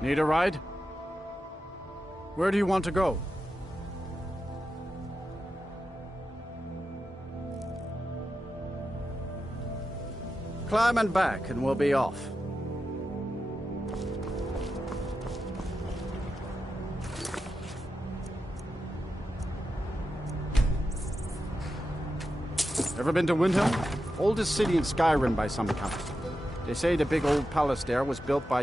Need a ride? Where do you want to go? Climb and back, and we'll be off. Ever been to Windhelm? Oldest city in Skyrim by some accounts. They say the big old palace there was built by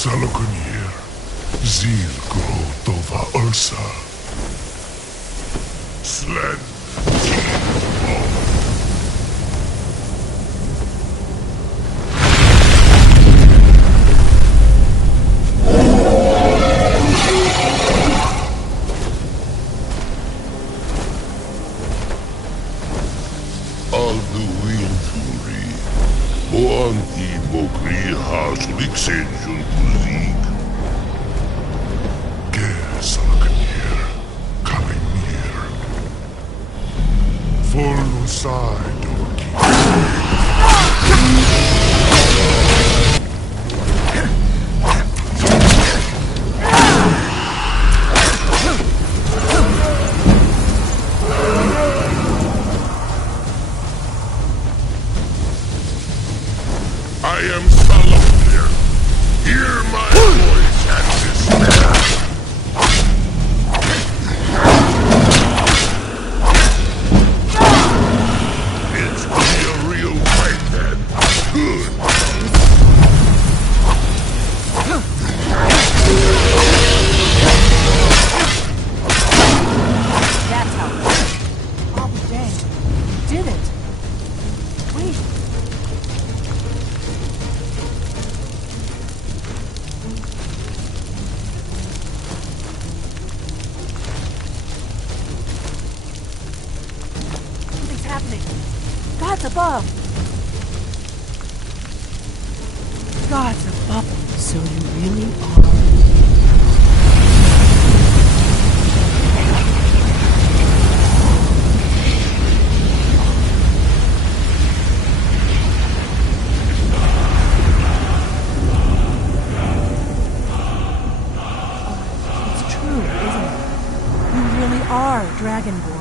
Salokunier, Zil Grotova Ursa. Slen Boanti mokri hasuliksen jun kuzik. Salokunier, coming near. Full side I am Saloknir. Hear my voice at despair. It's be a real fight then. Good. That's how. Oh, dang. You did it. Wait. happening? Gods above! Gods above! So you really are... It's true, isn't it? You really are Dragonborn.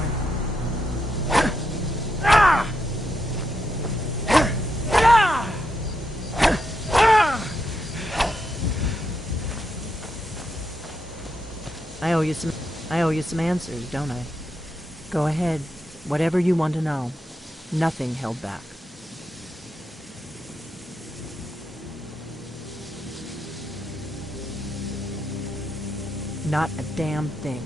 I owe you some answers, don't I? Go ahead. Whatever you want to know. Nothing held back. Not a damn thing.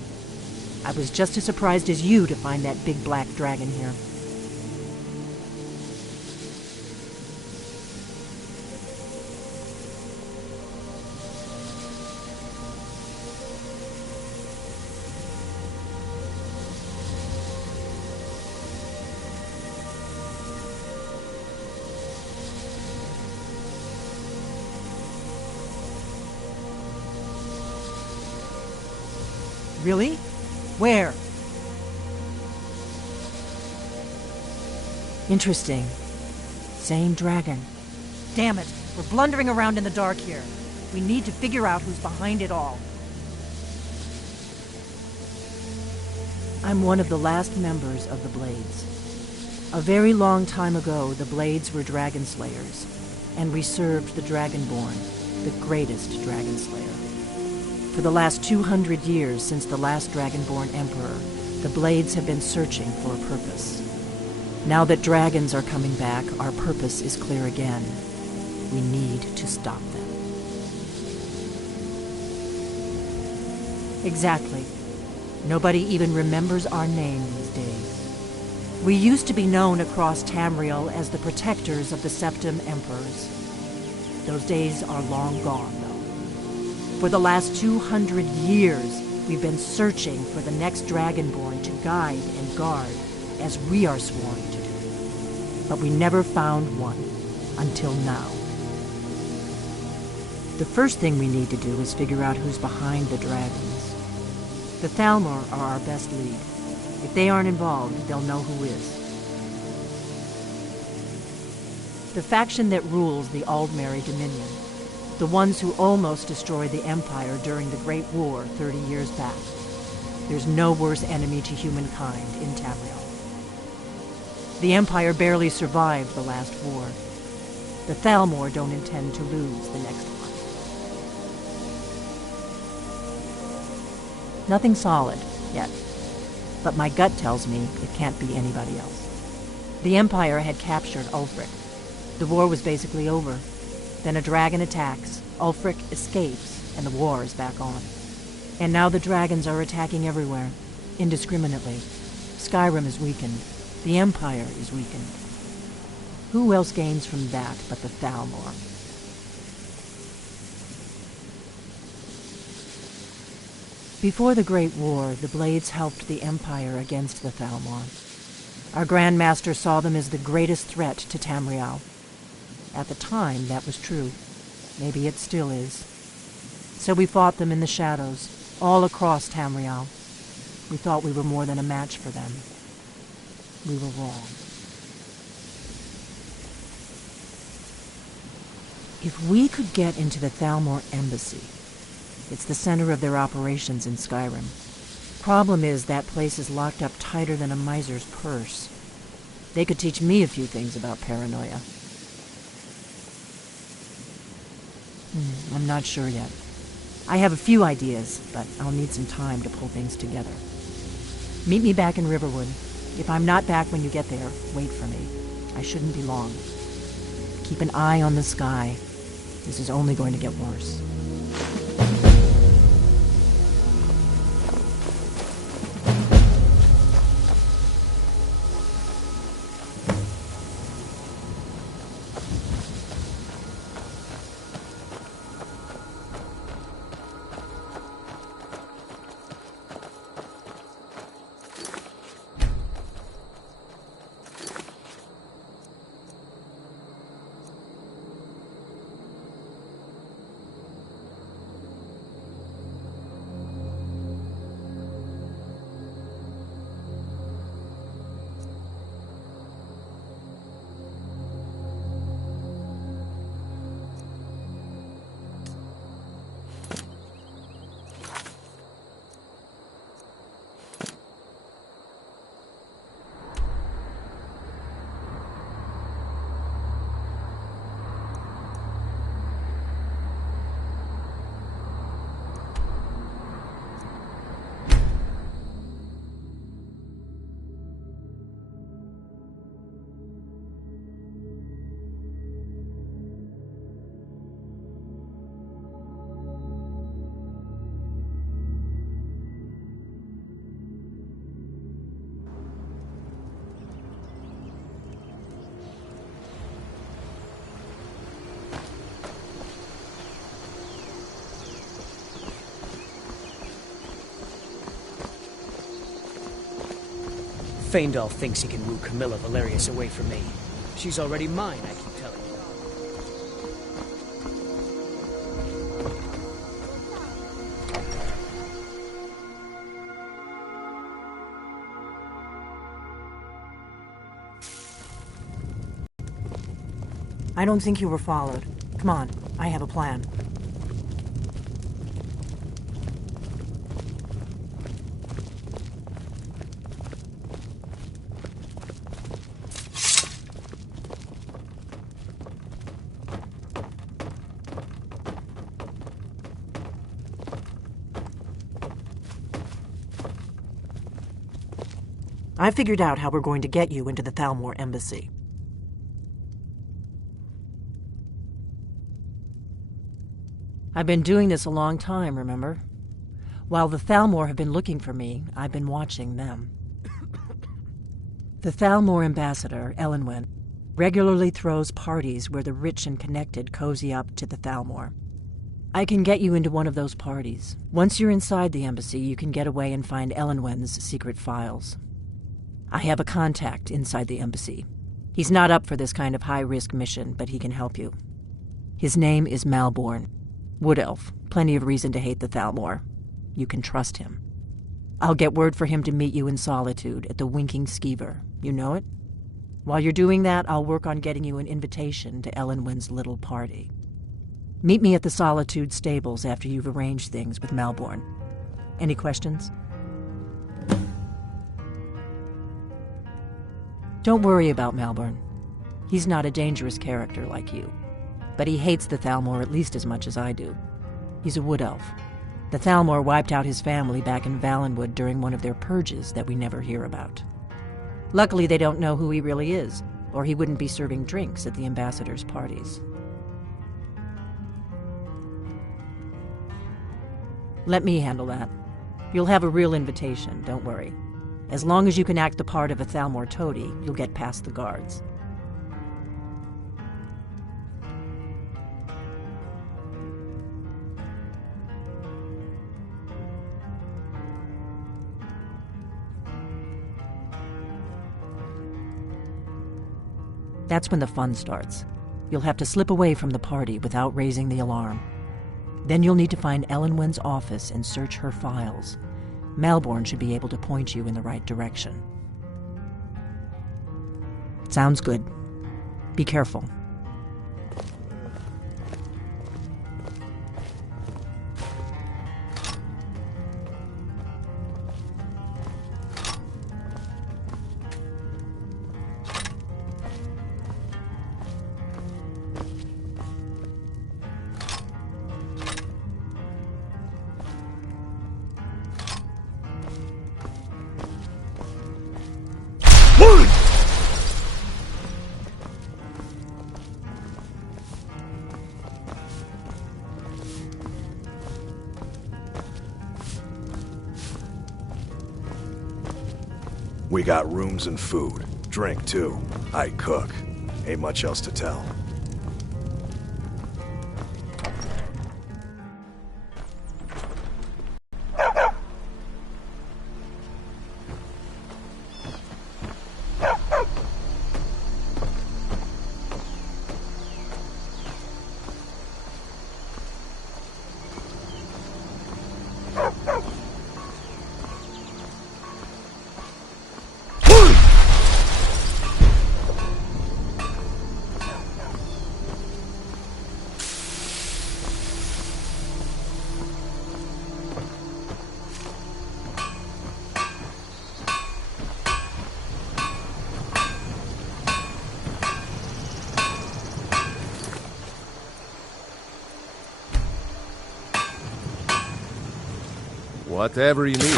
I was just as surprised as you to find that big black dragon here. Really? Where? Interesting. Same dragon. Damn it! We're blundering around in the dark here. We need to figure out who's behind it all. I'm one of the last members of the Blades. A very long time ago, the Blades were dragon slayers, and we served the Dragonborn, the greatest dragon slayer. For the last 200 years since the last Dragonborn Emperor, the Blades have been searching for a purpose. Now that dragons are coming back, our purpose is clear again. We need to stop them. Exactly. Nobody even remembers our name these days. We used to be known across Tamriel as the protectors of the Septim Emperors. Those days are long gone, though. For the last 200 years, we've been searching for the next Dragonborn to guide and guard, as we are sworn to do. But we never found one, until now. The first thing we need to do is figure out who's behind the dragons. The Thalmor are our best lead. If they aren't involved, they'll know who is. The faction that rules the Aldmeri Dominion. The ones who almost destroyed the Empire during the Great War 30 years back. There's no worse enemy to humankind in Tamriel. The Empire barely survived the last war. The Thalmor don't intend to lose the next one. Nothing solid, yet. But my gut tells me it can't be anybody else. The Empire had captured Ulfric. The war was basically over. Then a dragon attacks, Ulfric escapes, and the war is back on. And now the dragons are attacking everywhere, indiscriminately. Skyrim is weakened. The Empire is weakened. Who else gains from that but the Thalmor? Before the Great War, the Blades helped the Empire against the Thalmor. Our Grand Master saw them as the greatest threat to Tamriel. At the time, that was true. Maybe it still is. So we fought them in the shadows, all across Tamriel. We thought we were more than a match for them. We were wrong. If we could get into the Thalmor embassy, it's the center of their operations in Skyrim. Problem is, that place is locked up tighter than a miser's purse. They could teach me a few things about paranoia. I'm not sure yet. I have a few ideas, but I'll need some time to pull things together. Meet me back in Riverwood. If I'm not back when you get there, wait for me. I shouldn't be long. Keep an eye on the sky. This is only going to get worse. Faendal thinks he can woo Camilla Valerius away from me. She's already mine, I keep telling you. I don't think you were followed. Come on, I have a plan. I figured out how we're going to get you into the Thalmor embassy. I've been doing this a long time, remember? While the Thalmor have been looking for me, I've been watching them. The Thalmor ambassador, Elenwen, regularly throws parties where the rich and connected cozy up to the Thalmor. I can get you into one of those parties. Once you're inside the embassy, you can get away and find Elenwen's secret files. I have a contact inside the embassy. He's not up for this kind of high-risk mission, but he can help you. His name is Malborn. Wood Elf. Plenty of reason to hate the Thalmor. You can trust him. I'll get word for him to meet you in Solitude at the Winking Skeever. You know it? While you're doing that, I'll work on getting you an invitation to Elenwen's little party. Meet me at the Solitude stables after you've arranged things with Malborn. Any questions? Don't worry about Malborn. He's not a dangerous character like you. But he hates the Thalmor at least as much as I do. He's a wood elf. The Thalmor wiped out his family back in Valenwood during one of their purges that we never hear about. Luckily, they don't know who he really is, or he wouldn't be serving drinks at the ambassador's parties. Let me handle that. You'll have a real invitation, don't worry. As long as you can act the part of a Thalmor toady, you'll get past the guards. That's when the fun starts. You'll have to slip away from the party without raising the alarm. Then you'll need to find Elenwen's office and search her files. Malborn should be able to point you in the right direction. Sounds good. Be careful. We got rooms and food. Drink, too. I cook. Ain't much else to tell. Whatever you need.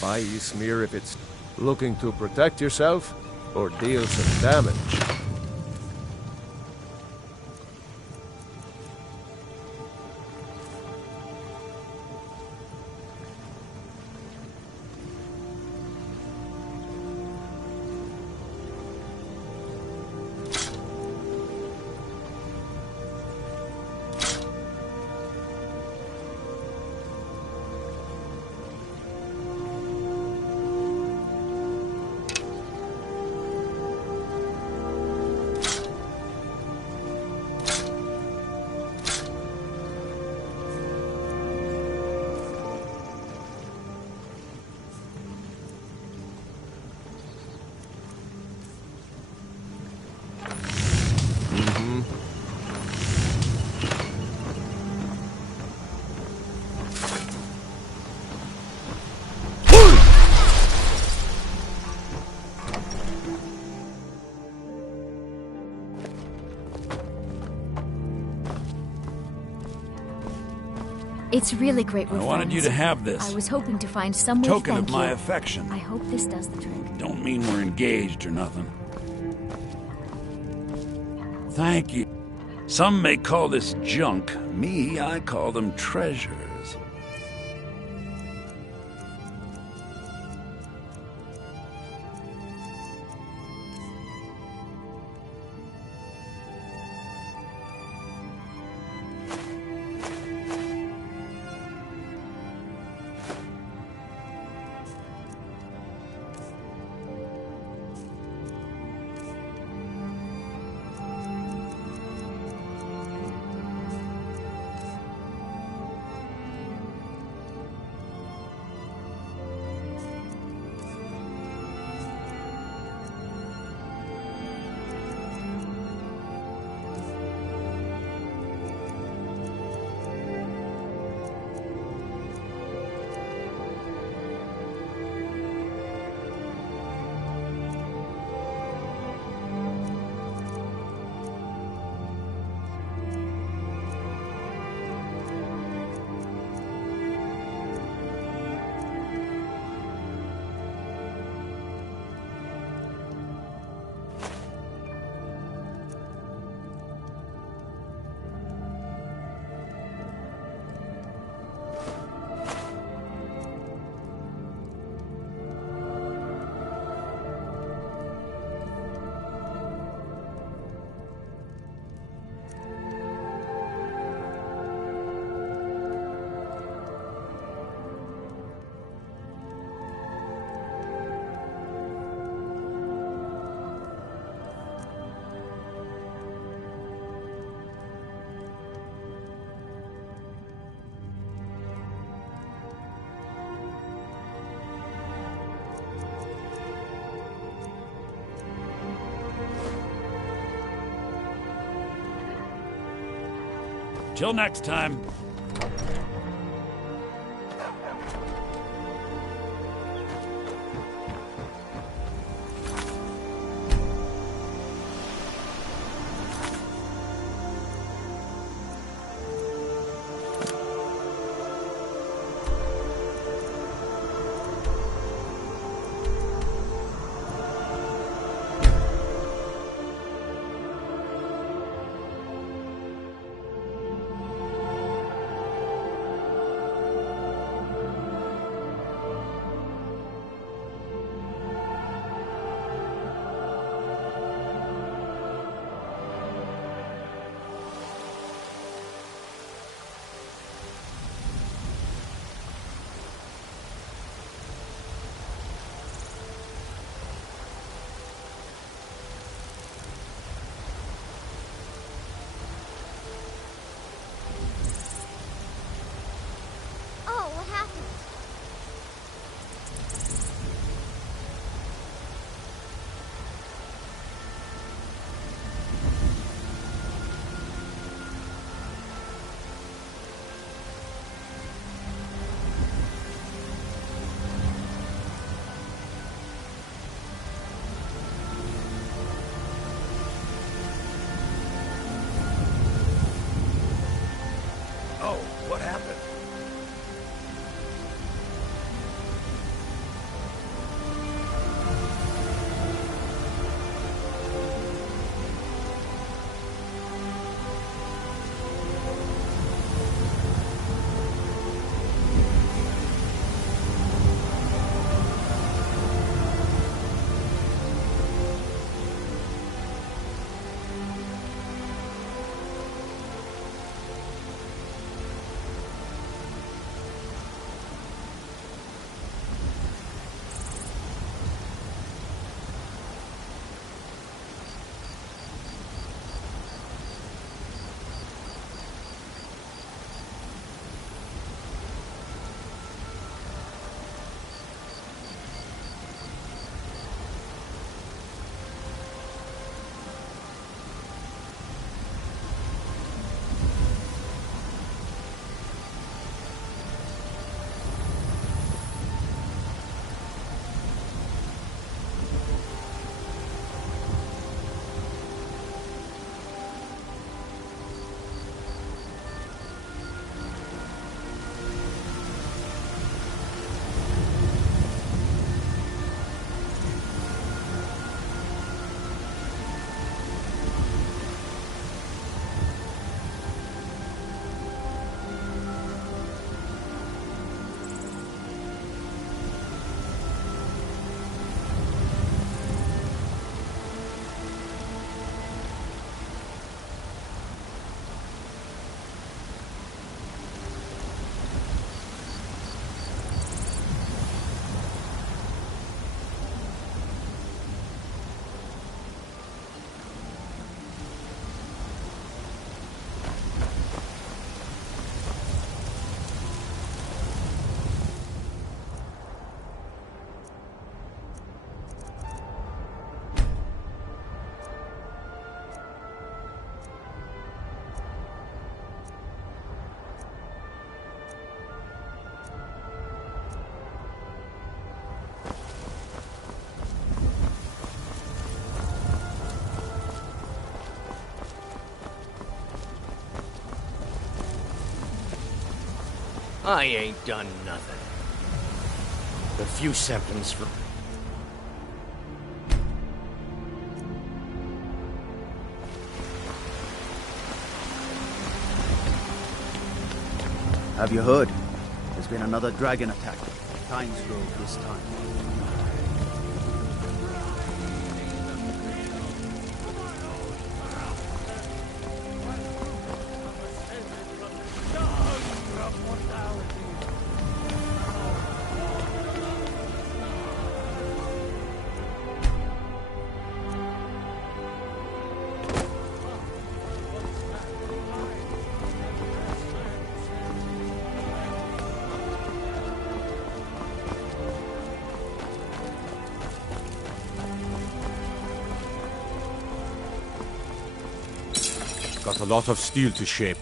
Buy Ysmir if it's looking to protect yourself or deal some damage. It's really great with I wanted friends. you to have this. I was hoping to find some way to Token thank of my you. affection. I hope this does the trick. Don't mean we're engaged or nothing. Thank you. Some may call this junk. Me, I call them treasures. Till next time. I ain't done nothing. A few seconds for... Have you heard? There's been another dragon attack. Times Grove this time. Got a lot of steel to shape.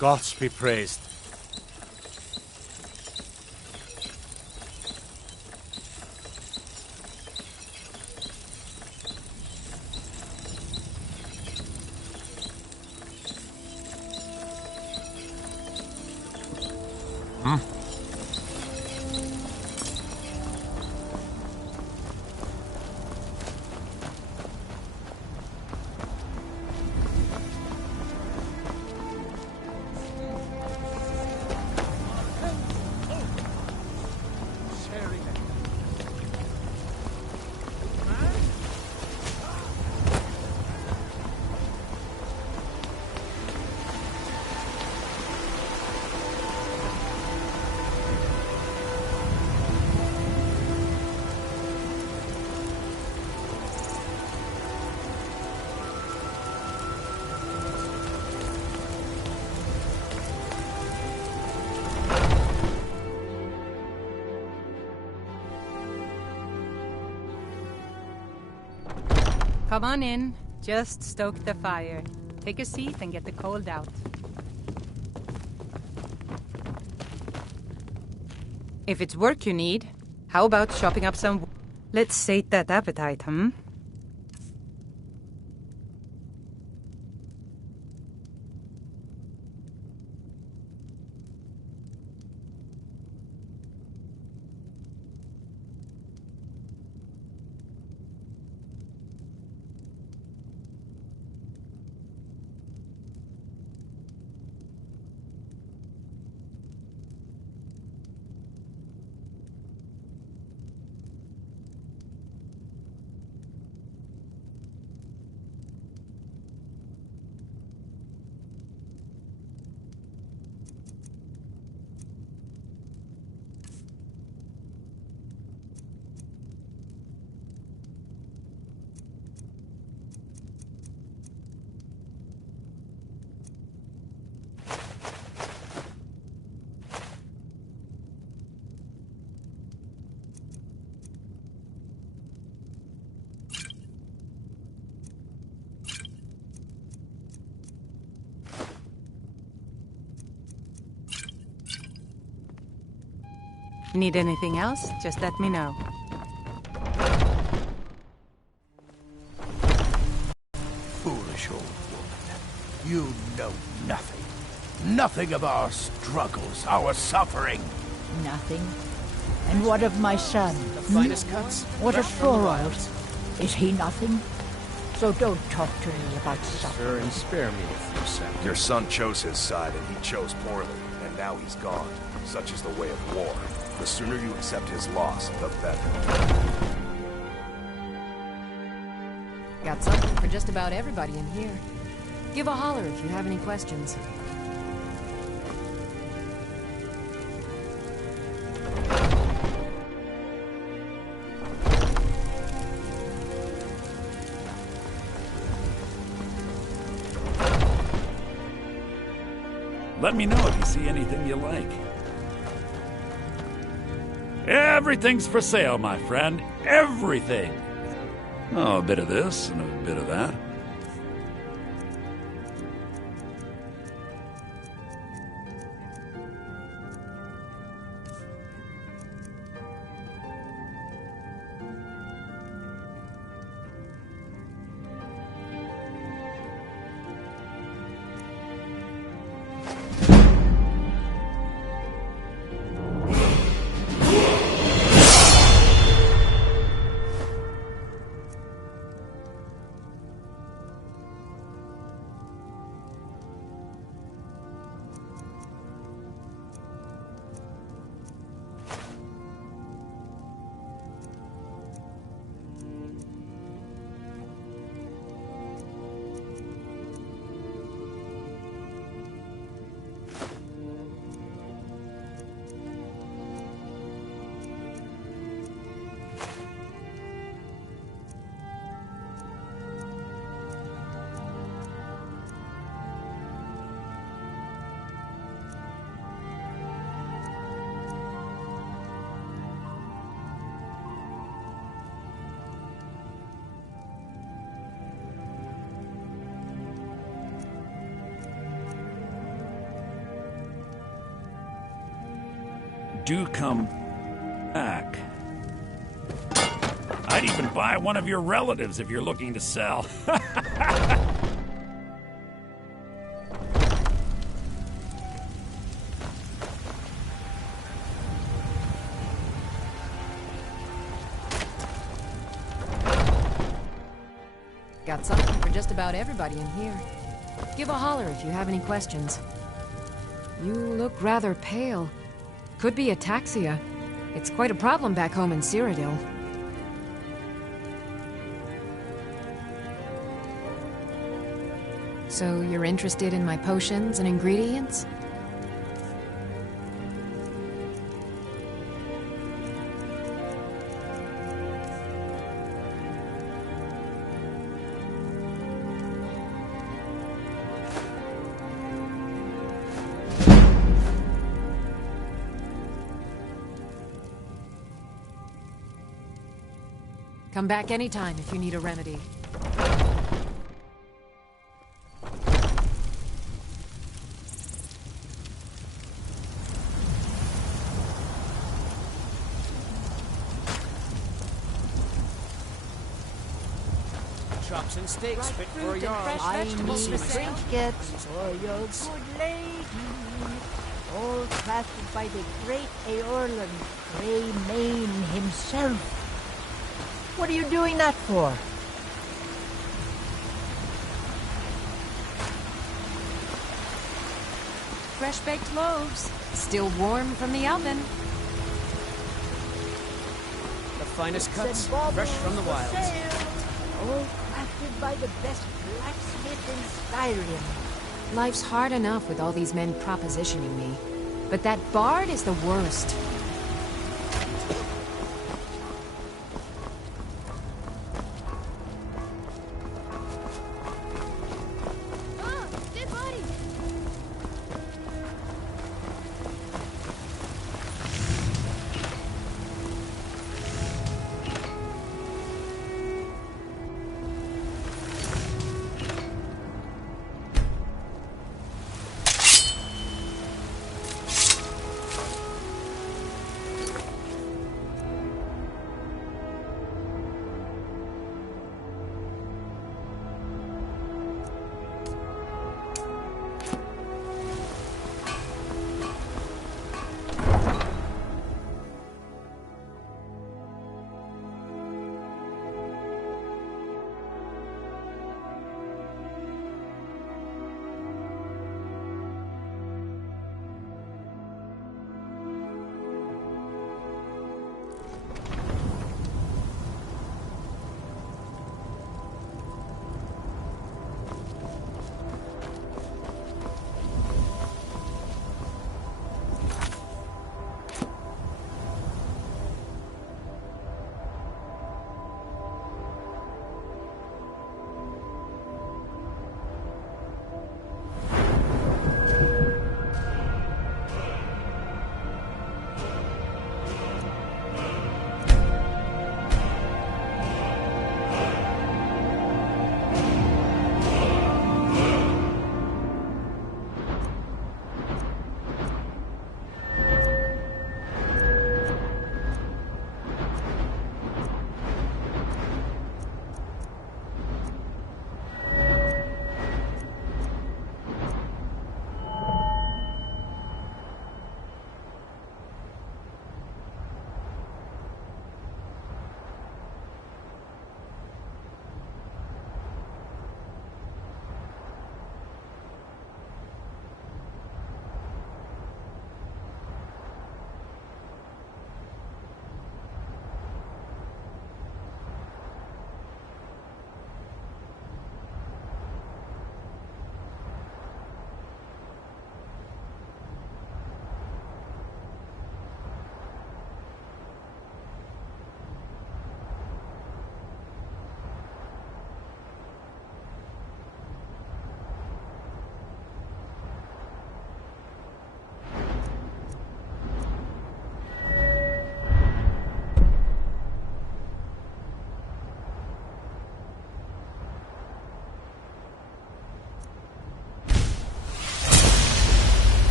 Gods be praised. Come on in. Just stoke the fire. Take a seat and get the cold out. If it's work you need, how about chopping up some... Let's sate that appetite, hmm? Need anything else? Just let me know. Foolish old woman. You know nothing. Nothing of our struggles, our suffering. Nothing. And what of my son? The finest cuts. What of fresh from the Thorold? wilds. Is he nothing? So don't talk to me about suffering. Sir, and spare me a few seconds. Your son chose his side, and he chose poorly. And now he's gone. Such is the way of war. The sooner you accept his loss, the better. Got something for just about everybody in here. Give a holler if you have any questions. Let me know if you see anything you like. Everything's for sale, my friend. Everything. Oh, a bit of this and a bit of that. Do come back. I'd even buy one of your relatives if you're looking to sell. Got something for just about everybody in here. Give a holler if you have any questions. You look rather pale. Could be ataxia. It's quite a problem back home in Cyrodiil. So you're interested in my potions and ingredients? Come back anytime if you need a remedy. Chops and steaks fit for your I need trinkets for your good lady, all crafted by the great Eorlund, Grey Mane himself. What are you doing that for? Fresh-baked loaves, still warm from the oven. The finest cuts, fresh from the wilds. All crafted by the best blacksmith in Skyrim. Life's hard enough with all these men propositioning me, but that bard is the worst.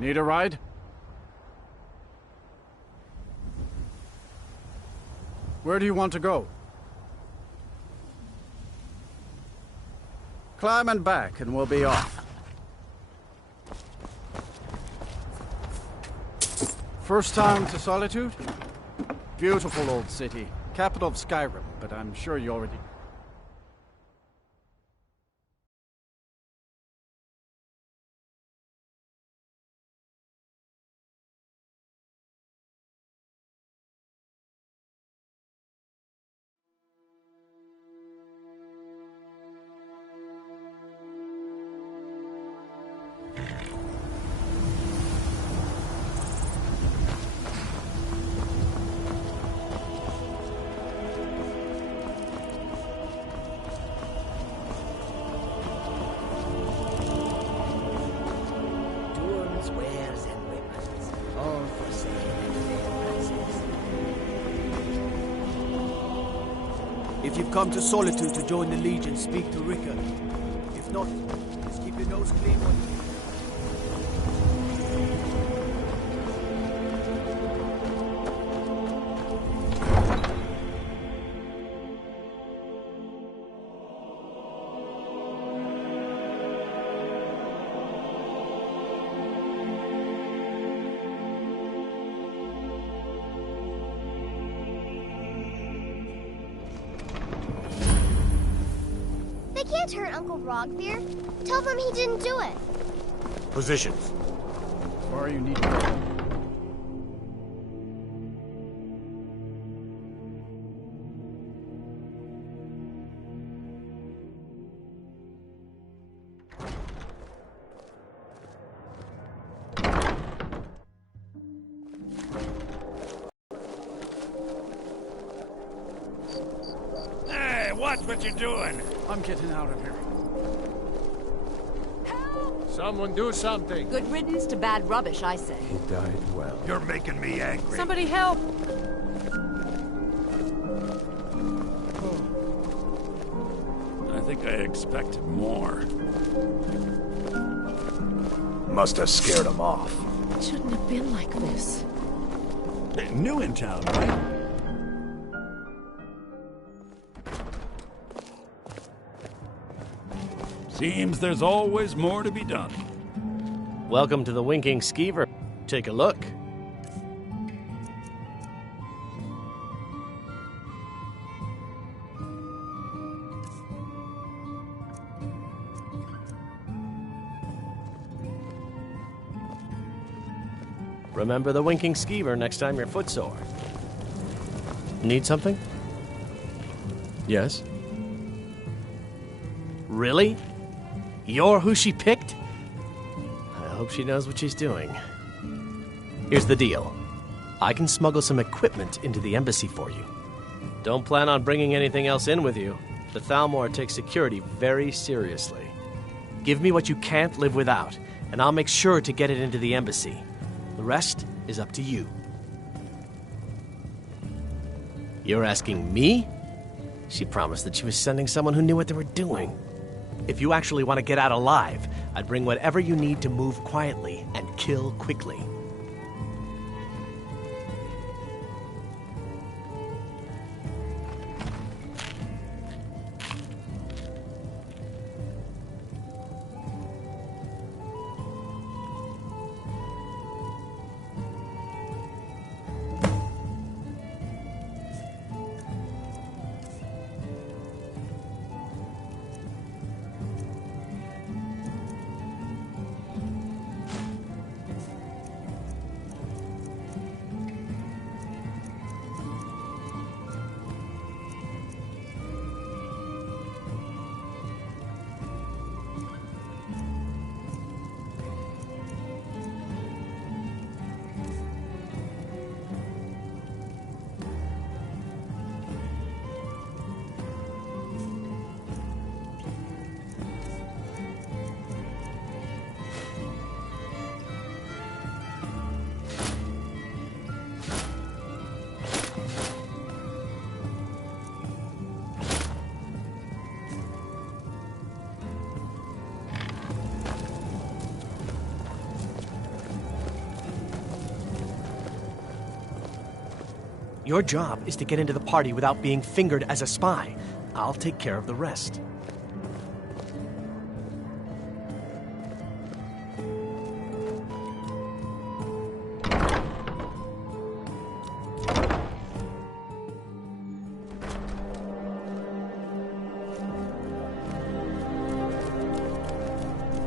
Need a ride? Where do you want to go? Climb and back, and we'll be off. First time to Solitude? Beautiful old city. Capital of Skyrim, but I'm sure you already... Tools, wares, and weapons, all for sale at fair prices. If you've come to Solitude to join the Legion, speak to Ricker. If not, just keep your nose clean when you... They can't hurt Uncle Rogbeer. Tell them he didn't do it. Positions. Where you need to go. Hey, watch what you're doing. I'm getting out of here. Someone do something. Good riddance to bad rubbish, I say. He died well. You're making me angry. Somebody help! I think I expected more. Must have scared him off. It shouldn't have been like this. New in town, right? Seems there's always more to be done. Welcome to the Winking Skeever. Take a look. Remember the Winking Skeever next time you're footsore. Need something? Yes? Really? You're who she picked? I hope she knows what she's doing. Here's the deal. I can smuggle some equipment into the embassy for you. Don't plan on bringing anything else in with you. The Thalmor takes security very seriously. Give me what you can't live without, and I'll make sure to get it into the embassy. The rest is up to you. You're asking me? She promised that she was sending someone who knew what they were doing. If you actually want to get out alive, I'd bring whatever you need to move quietly and kill quickly. Your job is to get into the party without being fingered as a spy. I'll take care of the rest.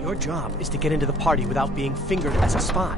Your job is to get into the party without being fingered as a spy.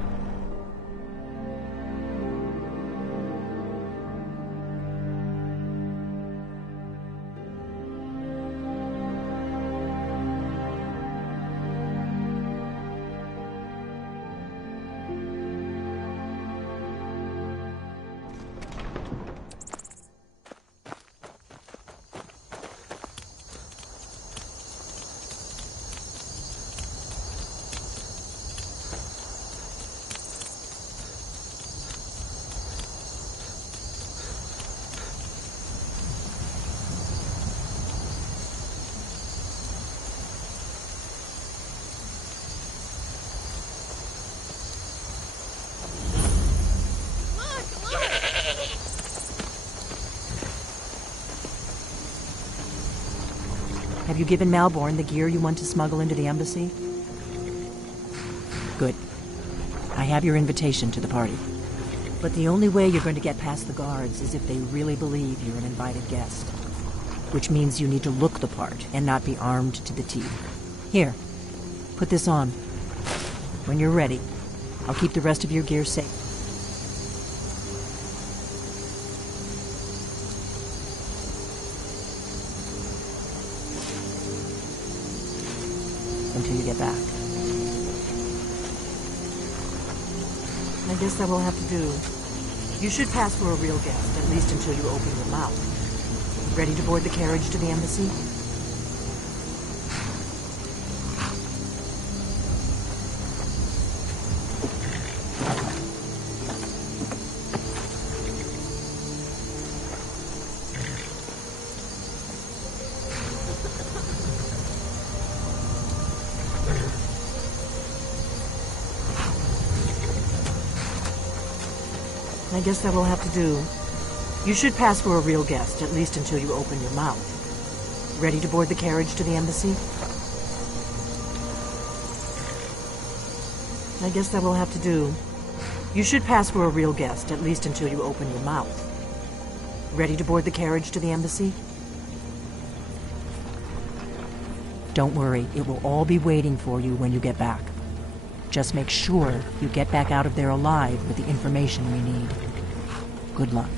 Have you given Malborn the gear you want to smuggle into the embassy? Good. I have your invitation to the party. But the only way you're going to get past the guards is if they really believe you're an invited guest. Which means you need to look the part and not be armed to the teeth. Here, put this on. When you're ready, I'll keep the rest of your gear safe. Until you get back. I guess that will have to do. You should pass for a real guest, at least until you open your mouth. Ready to board the carriage to the embassy? I guess that will have to do. You should pass for a real guest, at least until you open your mouth. Ready to board the carriage to the embassy? I guess that will have to do. You should pass for a real guest, at least until you open your mouth. Ready to board the carriage to the embassy? Don't worry, it will all be waiting for you when you get back. Just make sure you get back out of there alive with the information we need. Good luck.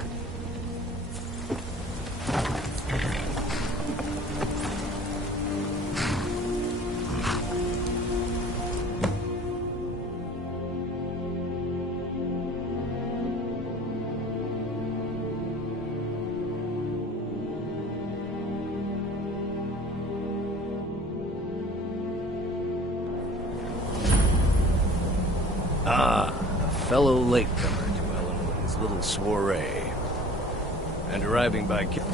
Fellow latecomer to Ellenwood's little soiree. And arriving by carriage,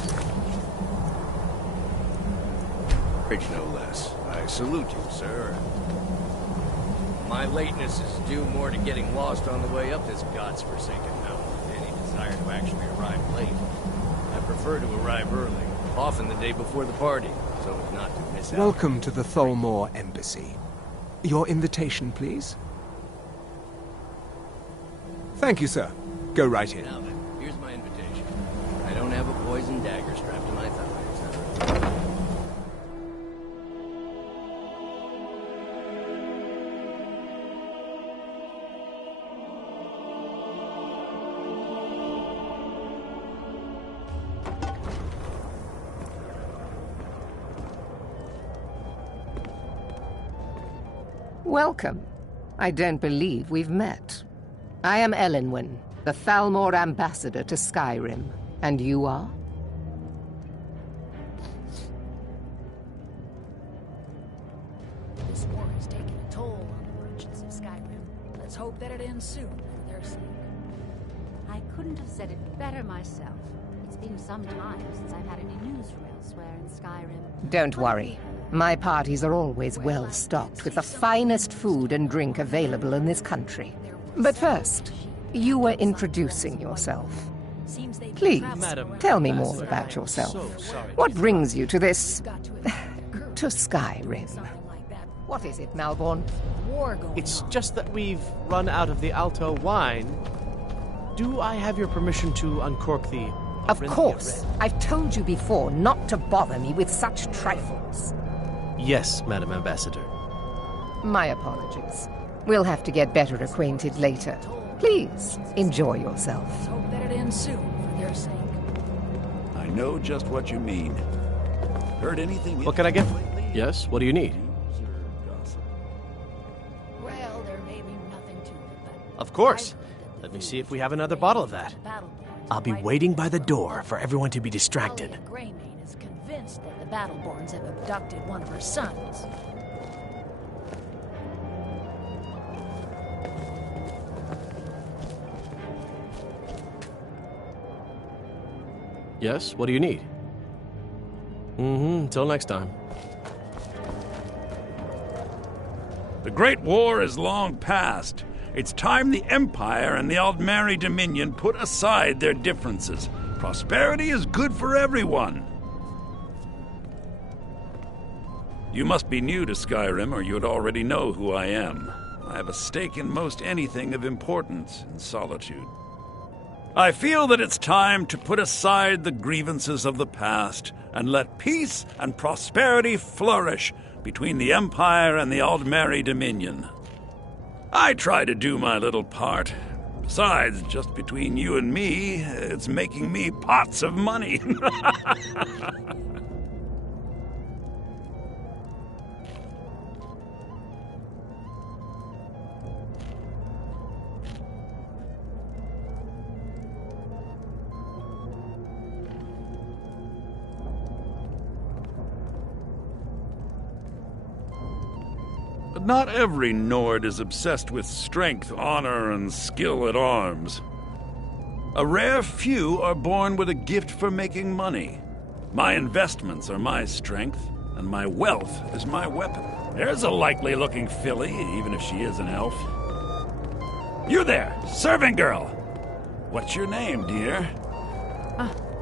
no less. I salute you, sir. My lateness is due more to getting lost on the way up this god's-forsaken mountain than any desire to actually arrive late. I prefer to arrive early, often the day before the party, so as not to miss out. Welcome to the Tholmor Embassy. Your invitation, please? Thank you, sir. Go right in. Now then, here's my invitation. I don't have a poison dagger strapped to my thighs. Welcome. I don't believe we've met. I am Elenwen, the Thalmor ambassador to Skyrim. And you are? This war has taken a toll on the merchants of Skyrim. Let's hope that it ends soon for their sake. I couldn't have said it better myself. It's been some time since I've had any news from elsewhere in Skyrim. Don't worry. My parties are always well stocked with the finest food and drink available in this country. But first, you were introducing yourself. Seems they've Please, Madam, tell me more about yourself. What brings you to this... to Skyrim? What is it, Malborn? It's just that we've run out of the Alto wine. Do I have your permission to uncork the... Of course. I've told you before not to bother me with such trifles. Yes, Madam Ambassador. My apologies. We'll have to get better acquainted later. Please, enjoy yourself. Hope that it ends soon, for their sake. I know just what you mean. Heard anything? What can I get? Yes, what do you need? Well, there may be nothing to it, but Of course. Let me see if we have another bottle of that. I'll be waiting by the door for everyone to be distracted. Greymane is convinced that the Battleborns have abducted one of her sons. Yes, what do you need? Until next time. The Great War is long past. It's time the Empire and the Aldmeri Dominion put aside their differences. Prosperity is good for everyone. You must be new to Skyrim, or you'd already know who I am. I have a stake in most anything of importance in Solitude. I feel that it's time to put aside the grievances of the past and let peace and prosperity flourish between the Empire and the Aldmeri Dominion. I try to do my little part. Besides, just between you and me, it's making me pots of money. But not every Nord is obsessed with strength, honor, and skill at arms. A rare few are born with a gift for making money. My investments are my strength, and my wealth is my weapon. There's a likely-looking filly, even if she is an elf. You there, serving girl! What's your name, dear?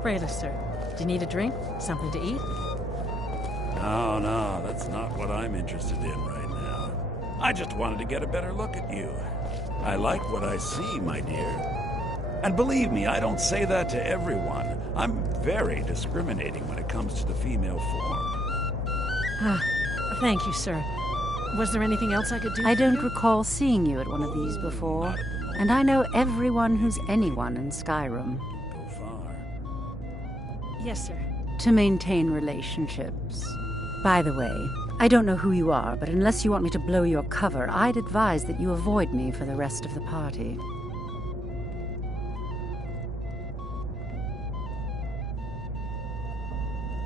Rayla, sir. Do you need a drink? Something to eat? No, that's not what I'm interested in right now. I just wanted to get a better look at you. I like what I see, my dear. And believe me, I don't say that to everyone. I'm very discriminating when it comes to the female form. Thank you, sir. Was there anything else I could do? I don't recall seeing you at one of these before. And I know everyone who's anyone in Skyrim. Go far. Yes, sir. To maintain relationships. By the way, I don't know who you are, but unless you want me to blow your cover, I'd advise that you avoid me for the rest of the party.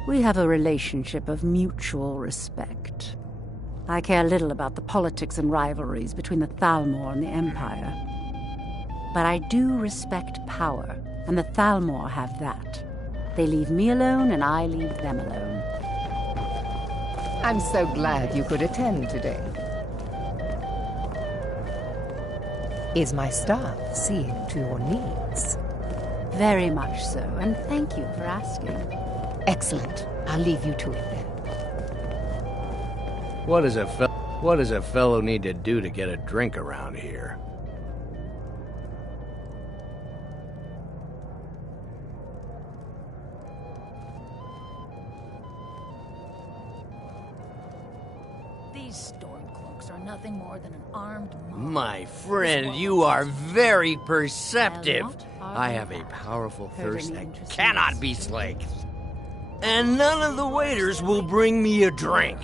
We have a relationship of mutual respect. I care little about the politics and rivalries between the Thalmor and the Empire. But I do respect power, and the Thalmor have that. They leave me alone, and I leave them alone. I'm so glad you could attend today. Is my staff seeing to your needs? Very much so, and thank you for asking. Excellent. I'll leave you to it then. What does a fellow need to do to get a drink around here? These stormcloaks are nothing more than an armed mob. My friend, you are very perceptive. I have a powerful thirst that cannot be slaked. And none of the waiters will bring me a drink.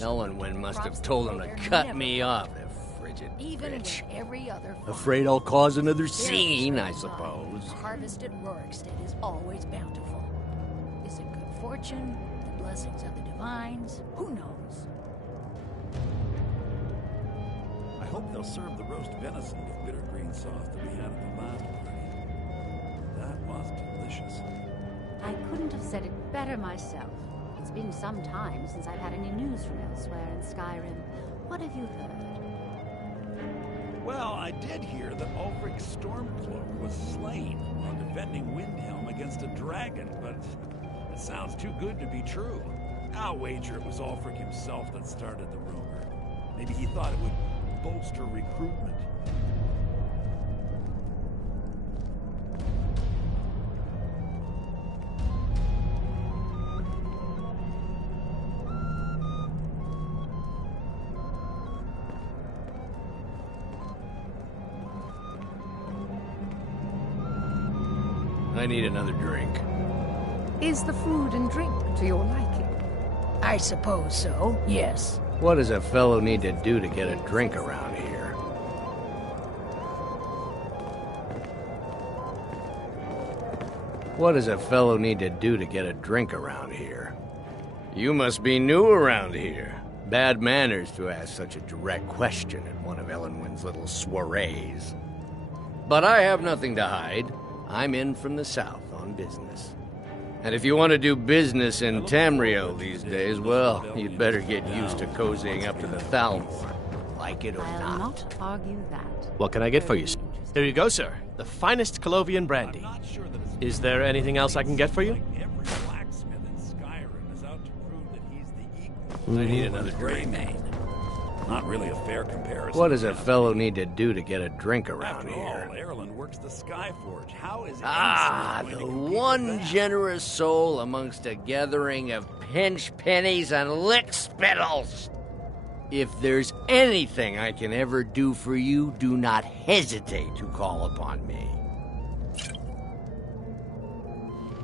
Ellenwyn must have told them to cut me off, the frigid bitch. Every other Afraid I'll cause another scene, I suppose. The harvest at Rorikstead is always bountiful. Is it good fortune? The blessings of the divines? Who knows? I hope they'll serve the roast venison with bitter green sauce that we had at the last party. That was delicious. I couldn't have said it better myself. It's been some time since I've had any news from elsewhere in Skyrim. What have you heard? Well, I did hear that Ulfric Stormcloak was slain while defending Windhelm against a dragon, but it sounds too good to be true. I'll wager it was Ulfric himself that started the rumor. Maybe he thought it would bolster recruitment. I need another drink. Is the food and drink to your liking? I suppose so, yes. What does a fellow need to do to get a drink around here? What does a fellow need to do to get a drink around here? You must be new around here. Bad manners to ask such a direct question at one of Elenwen's little soirees. But I have nothing to hide. I'm in from the south on business. And if you want to do business in Tamriel these days, well, you'd better get used to cozying up to the Thalmor. Like it or I'll not argue that. What can I get for you, sir? Here you go, sir. The finest Colovian brandy. Is there anything else I can get for you? I need another drink. Not really a fair comparison. What does a fellow need to do to get a drink around here? Erlen works the Skyforge. How is The one generous soul amongst a gathering of pinch pennies and lick spittles. If there's anything I can ever do for you, do not hesitate to call upon me.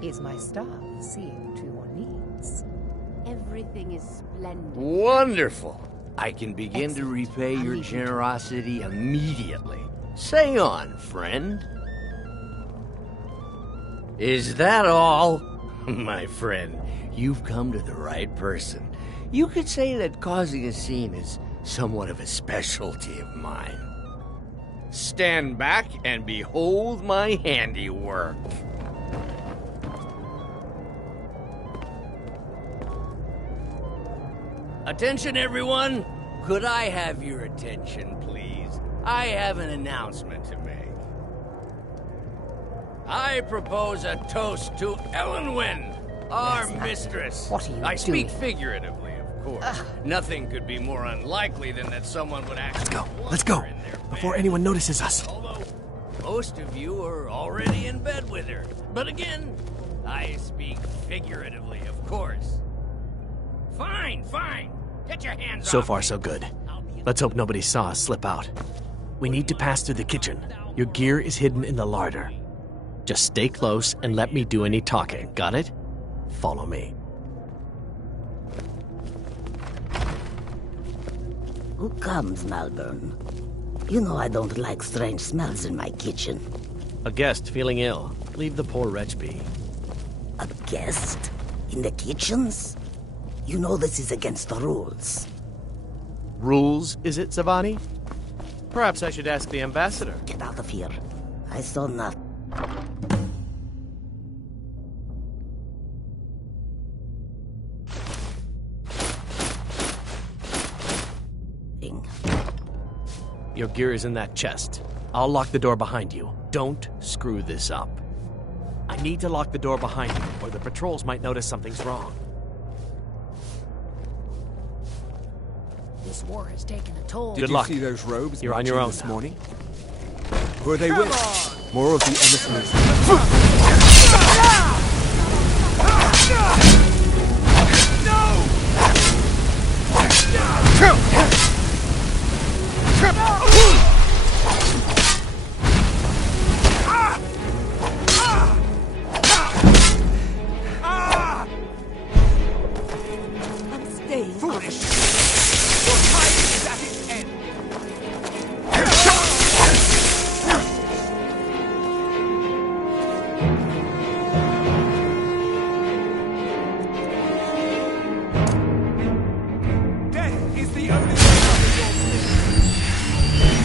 Is my staff seeing to your needs? Everything is splendid. Wonderful. I can begin to repay your generosity immediately. Say on, friend. Is that all? My friend, you've come to the right person. You could say that causing a scene is somewhat of a specialty of mine. Stand back and behold my handiwork. Attention, everyone! Could I have your attention, please? I have an announcement to make. I propose a toast to Elenwen, our mistress. What are you I doing? speak figuratively, of course. Nothing could be more unlikely than that someone would actually... Let's go, before anyone notices us. Although most of you are already in bed with her. But again, I speak figuratively, of course. Fine. Get your hands So off far, me. so good. Let's hope nobody saw us slip out. We need to pass through the kitchen. Your gear is hidden in the larder. Just stay close and let me do any talking. Got it? Follow me. Who comes, Malvern? You know I don't like strange smells in my kitchen. A guest feeling ill. Leave the poor wretch be. A guest? In the kitchens? You know this is against the rules. Rules, is it, Zavani? Perhaps I should ask the ambassador. Get out of here. I saw nothing. Your gear is in that chest. I'll lock the door behind you. Don't screw this up. I need to lock the door behind you, or the patrols might notice something's wrong. This war has taken a toll. Good luck. Did you see those robes You're on your own this now. morning? Who are they with? More of the emissaries. I'm staying. Foolish! Your time is at its end. Death is the only way out of your prison.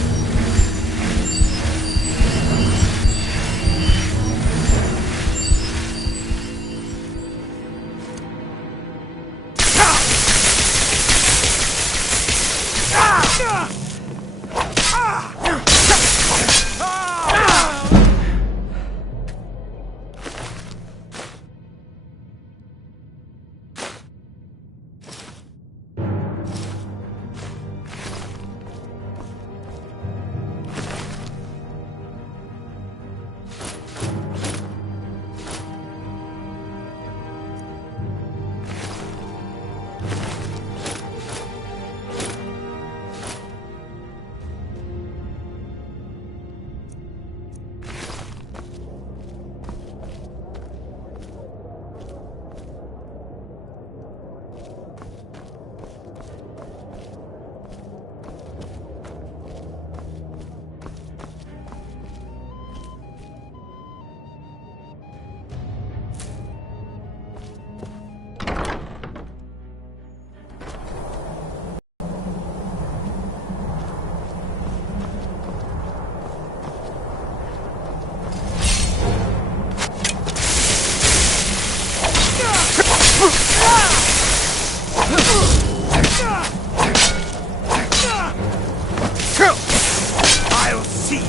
see you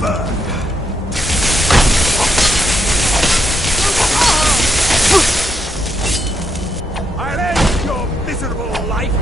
burn. I'll end your miserable life.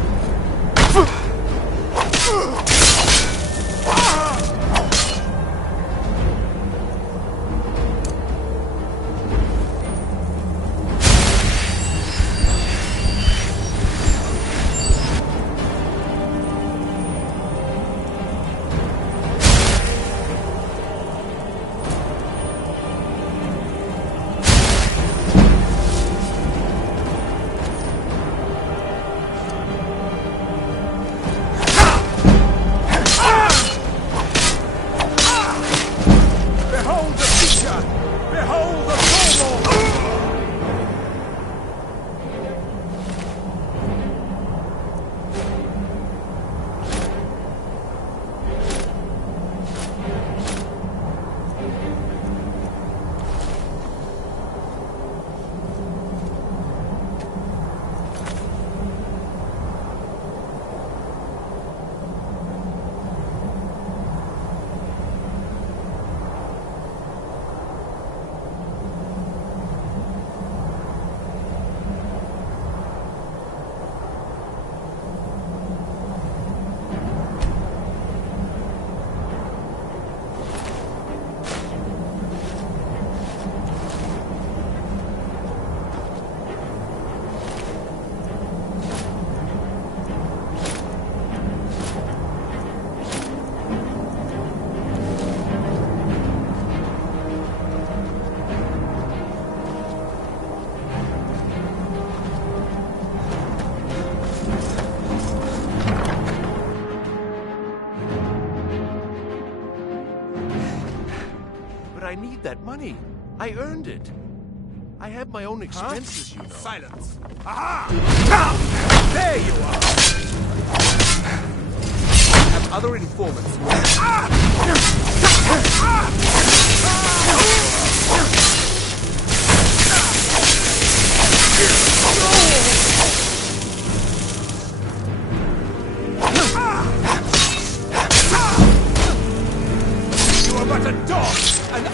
I need that money. I earned it. I have my own expenses, you know. Silence. Aha! There you are! I have other informants. You are but a dog! An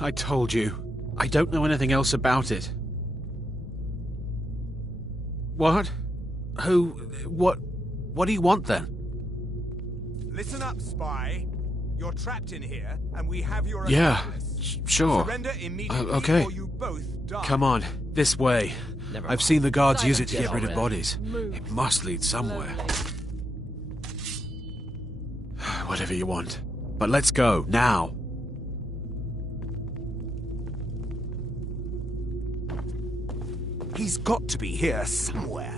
I told you. I don't know anything else about it. What? Who? What do you want then? Listen up, spy. You're trapped in here, and we have your Yeah, accomplice. sure. Surrender immediately, Okay. or you both die. Come on, this way. Never I've mind. seen the guards use it to get rid of already. bodies. It must lead somewhere. Whatever you want. But let's go, now. He's got to be here somewhere.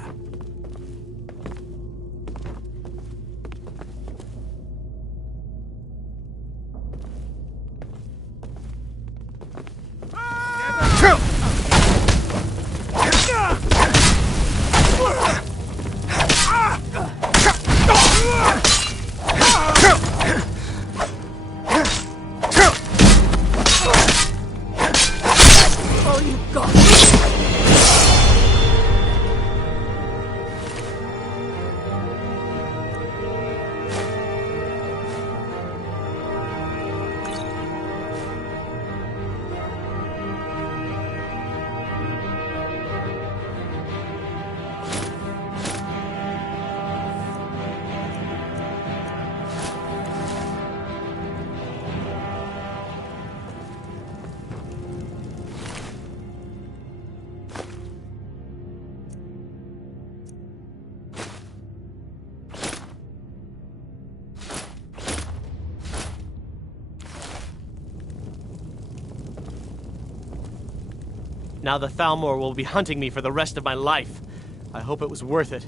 Oh, you got Now the Thalmor will be hunting me for the rest of my life. I hope it was worth it.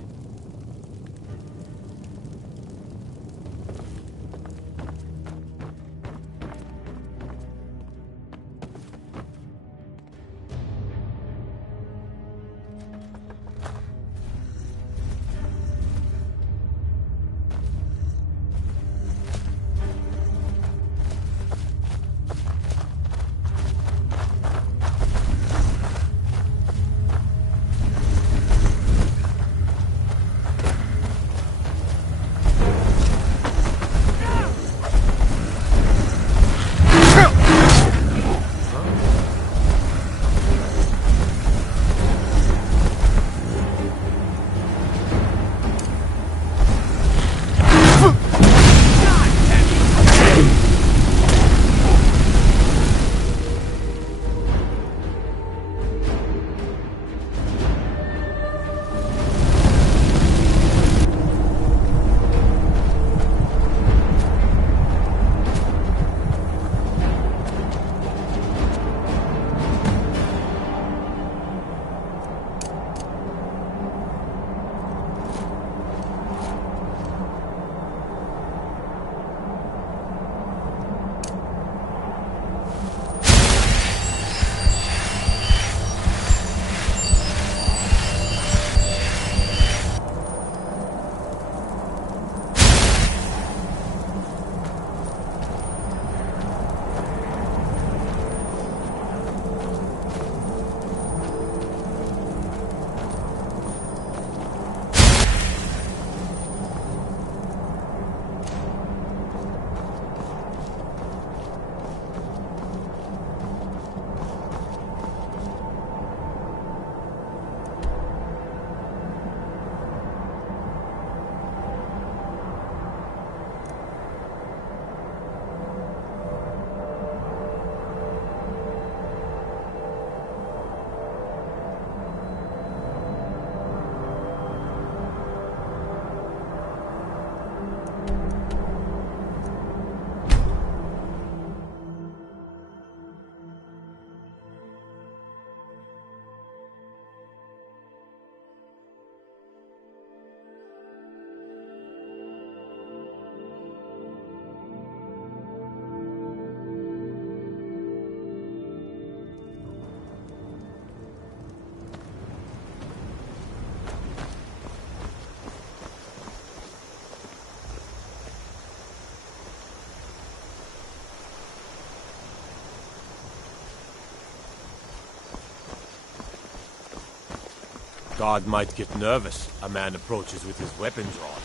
Guard might get nervous. A man approaches with his weapon drawn.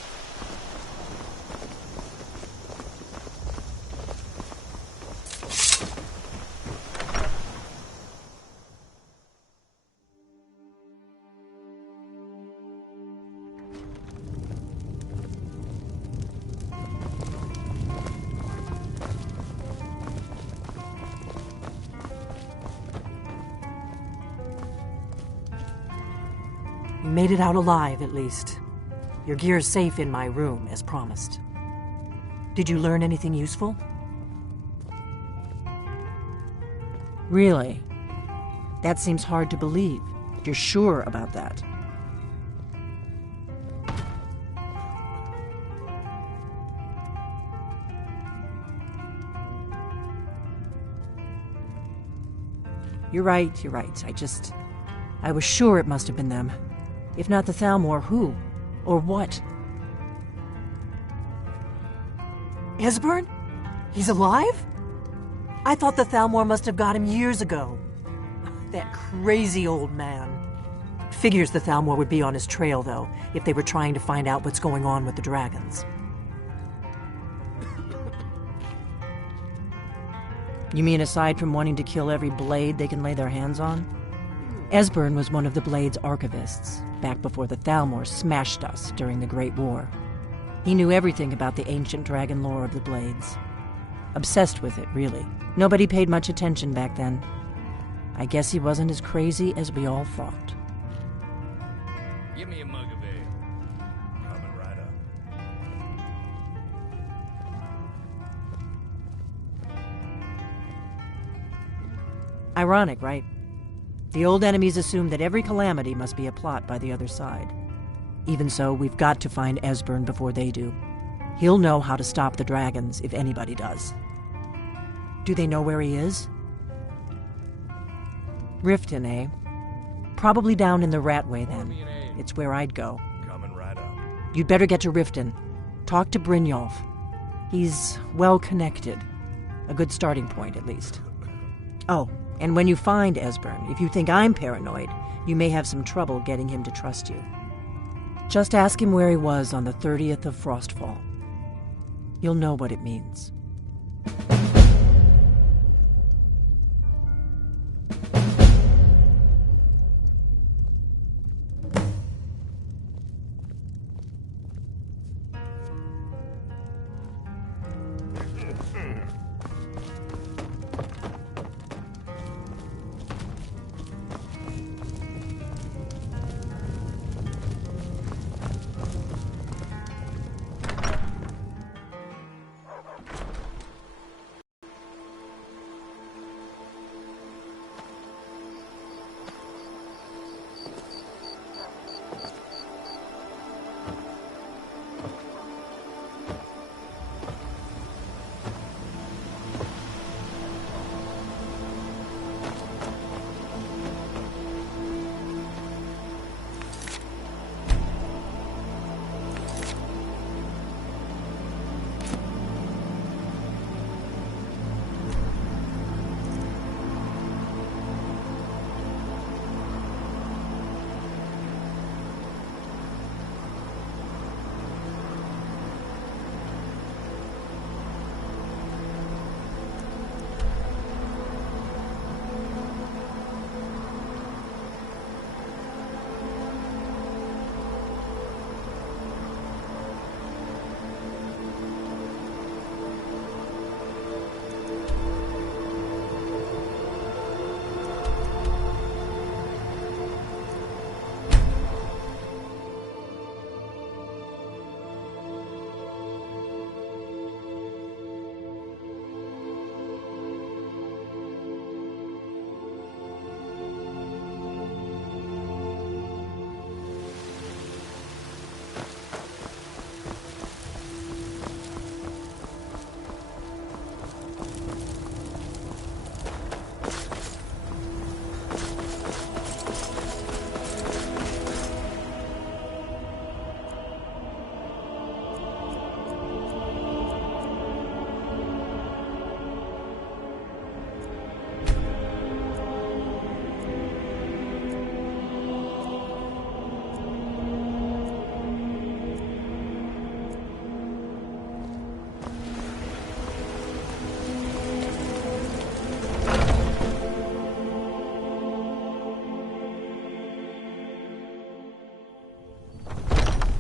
You made it out alive, at least. Your gear's safe in my room, as promised. Did you learn anything useful? Really? That seems hard to believe. You're sure about that? You're right. I was sure it must have been them. If not the Thalmor, who? Or what? Esbern? He's alive? I thought the Thalmor must have got him years ago. That crazy old man. Figures the Thalmor would be on his trail, though, if they were trying to find out what's going on with the dragons. You mean aside from wanting to kill every blade they can lay their hands on? Esbern was one of the Blade's archivists, back before the Thalmor smashed us during the Great War. He knew everything about the ancient dragon lore of the Blades. Obsessed with it, really. Nobody paid much attention back then. I guess he wasn't as crazy as we all thought. Give me a mug of ale. Coming right up. Ironic, right? The old enemies assume that every calamity must be a plot by the other side. Even so, we've got to find Esbern before they do. He'll know how to stop the dragons, if anybody does. Do they know where he is? Riften, eh? Probably down in the Ratway, then. It's where I'd go. Coming right up. You'd better get to Riften. Talk to Brynjolf. He's well-connected. A good starting point, at least. Oh, and when you find Esbern, if you think I'm paranoid, you may have some trouble getting him to trust you. Just ask him where he was on the 30th of Frostfall. You'll know what it means.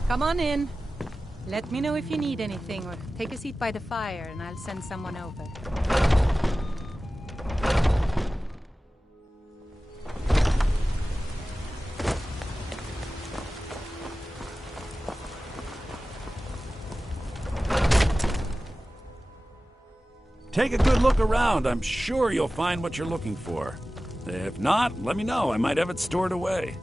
Come on in. Let me know if you need anything, or take a seat by the fire and I'll send someone over. Take a good look around. I'm sure you'll find what you're looking for. If not, let me know. I might have it stored away.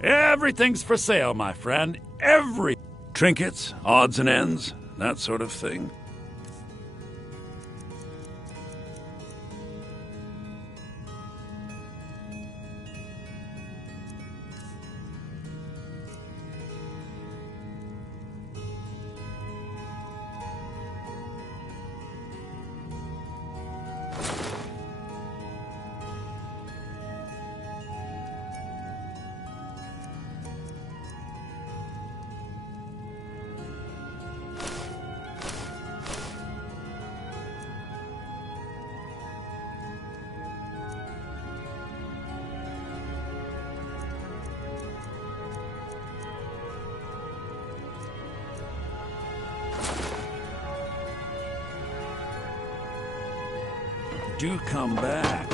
Everything's for sale, my friend. Every trinkets, odds and ends, that sort of thing. Do come back.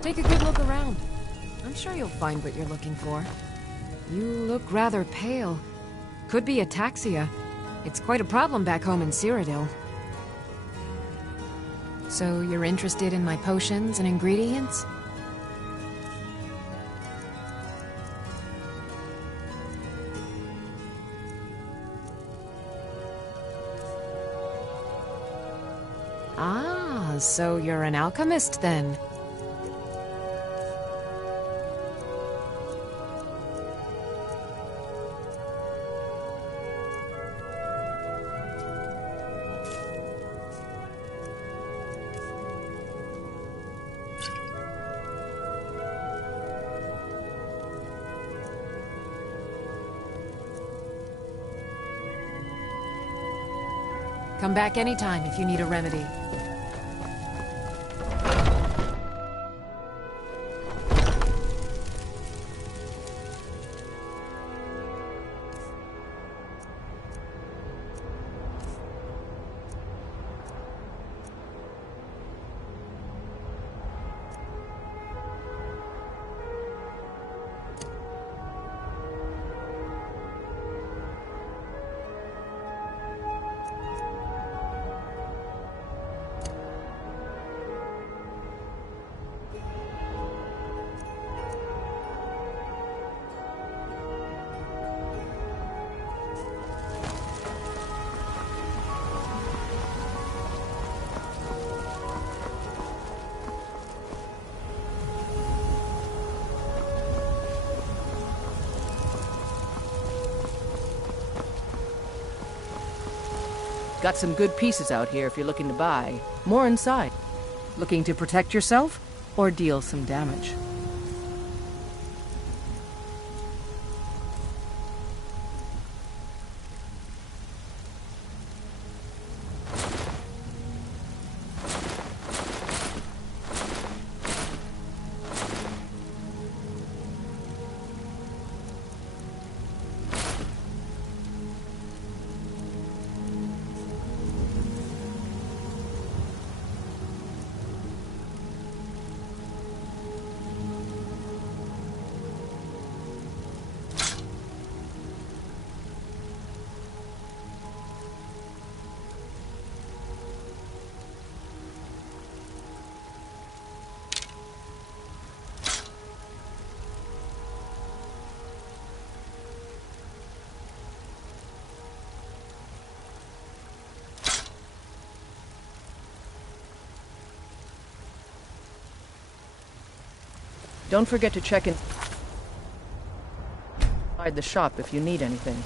Take a good look around. I'm sure you'll find what you're looking for. You look rather pale. Could be ataxia. It's quite a problem back home in Cyrodiil. So you're interested in my potions and ingredients? Ah, so you're an alchemist then? Come back anytime if you need a remedy. Got some good pieces out here if you're looking to buy. More inside. Looking to protect yourself or deal some damage? Don't forget to check inside the shop if you need anything.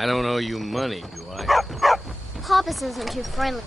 I don't owe you money, do I? Pappas isn't too friendly.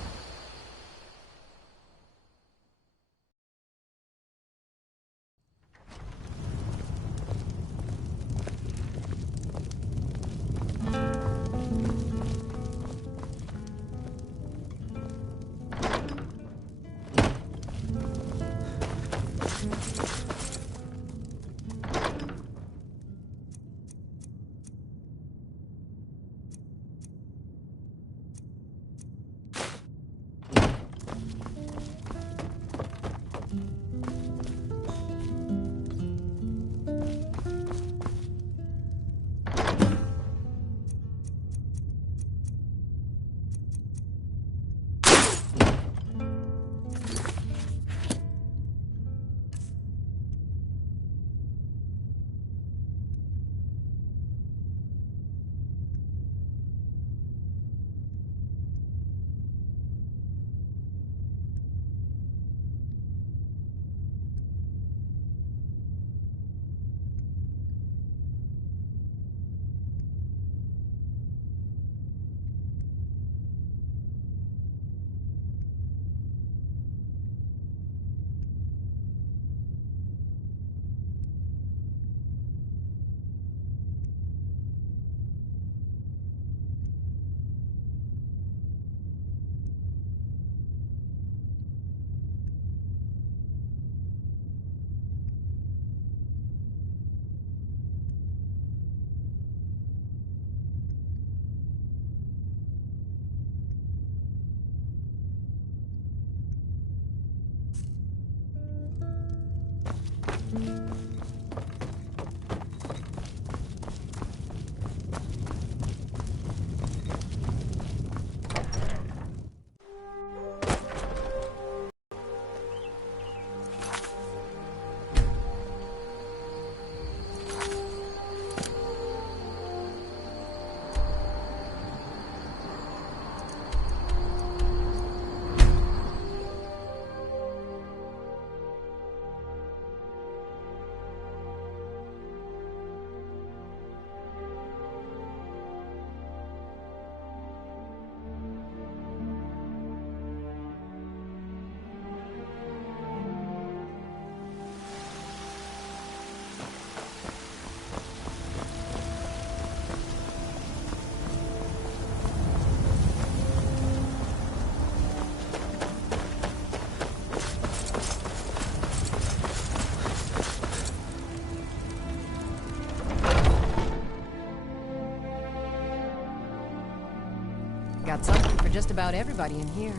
Got something for just about everybody in here.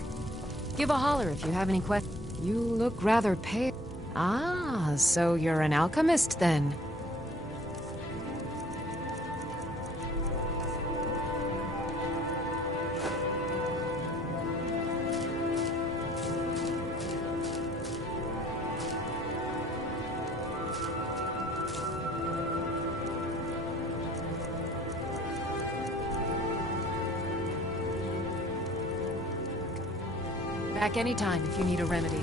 Give a holler if you have any questions. You look rather pale. Ah, so you're an alchemist then. Back anytime if you need a remedy.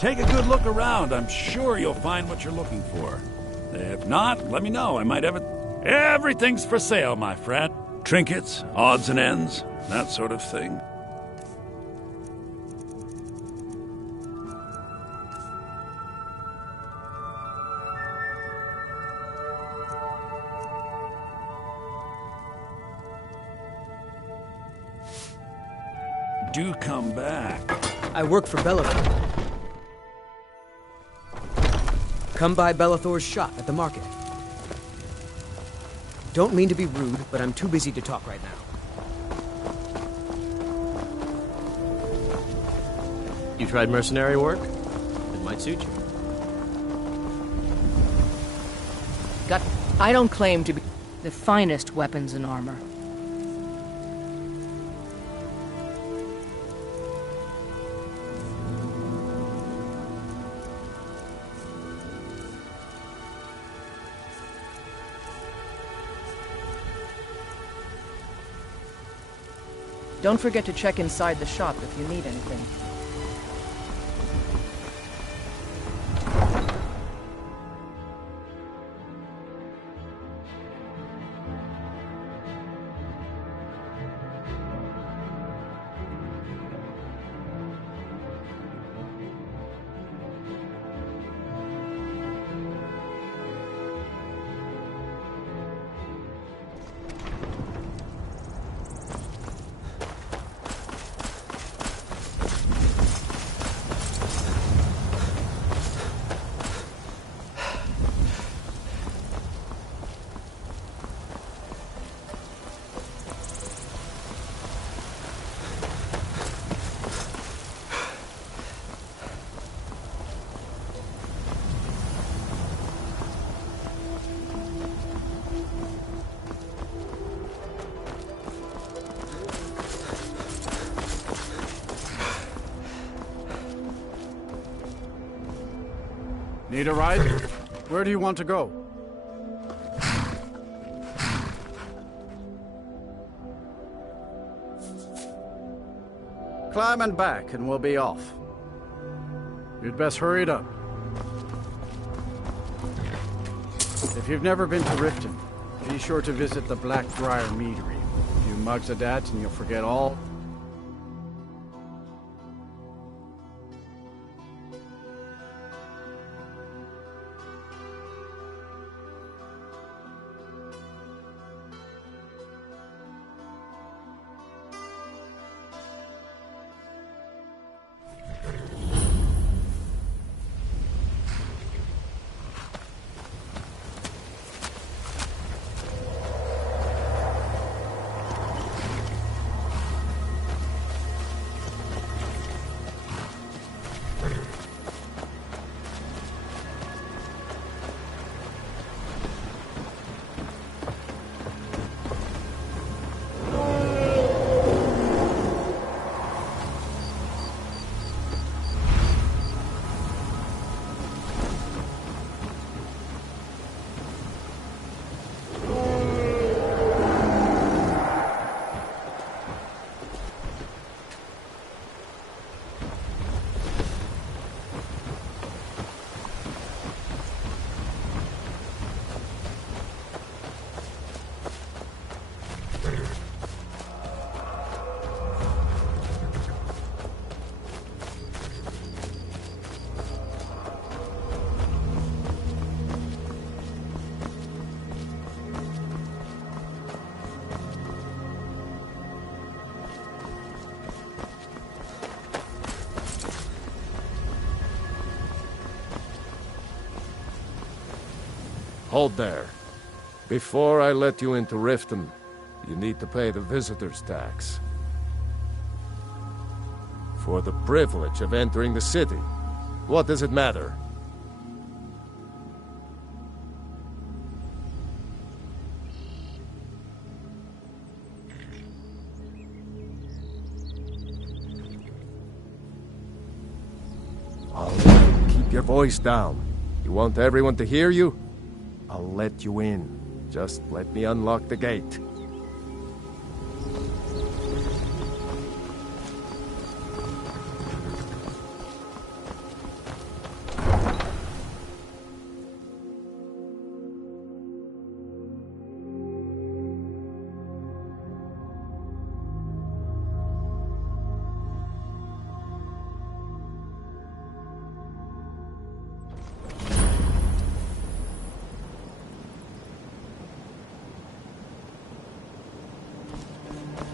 Take a good look around. I'm sure you'll find what you're looking for. If not, let me know. I might have it. Everything's for sale, my friend. Trinkets, odds and ends, that sort of thing. Do come back. I work for Bellathor. Come by Bellathor's shop at the market. Don't mean to be rude, but I'm too busy to talk right now. You tried mercenary work? It might suit you. I don't claim to be the finest weapons and armor. Don't forget to check inside the shop if you need anything. Need a ride? Where do you want to go? Climb and back, and we'll be off. You'd best hurry it up. If you've never been to Riften, be sure to visit the Blackbriar Meadery. A few mugs of that, and you'll forget all. Hold there. Before I let you into Riften, you need to pay the visitor's tax. For the privilege of entering the city. What does it matter? Keep your voice down. You want everyone to hear you? I'll let you in. Just let me unlock the gate.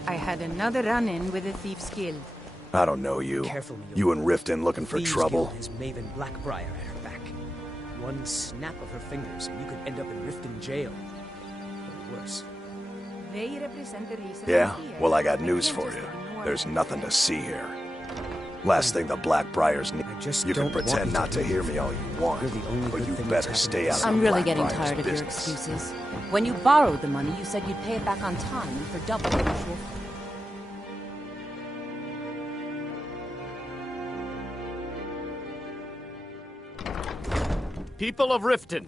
I had another run-in with the Thieves' Guild. I don't know you. Careful, You in Riften looking for Thieves trouble? Guild has Maven Blackbriar at her back. One snap of her fingers and you could end up in Riften jail. Or worse. They represent the reason. Yeah? Well, I got news for you. There's nothing to see here. Last thing the Blackbriars need. You can pretend not to hear me all you want, but you better stay out of I'm the really getting Blackbriars' tired of your business. excuses. When you borrowed the money, you said you'd pay it back on time and for double the usual. People of Riften,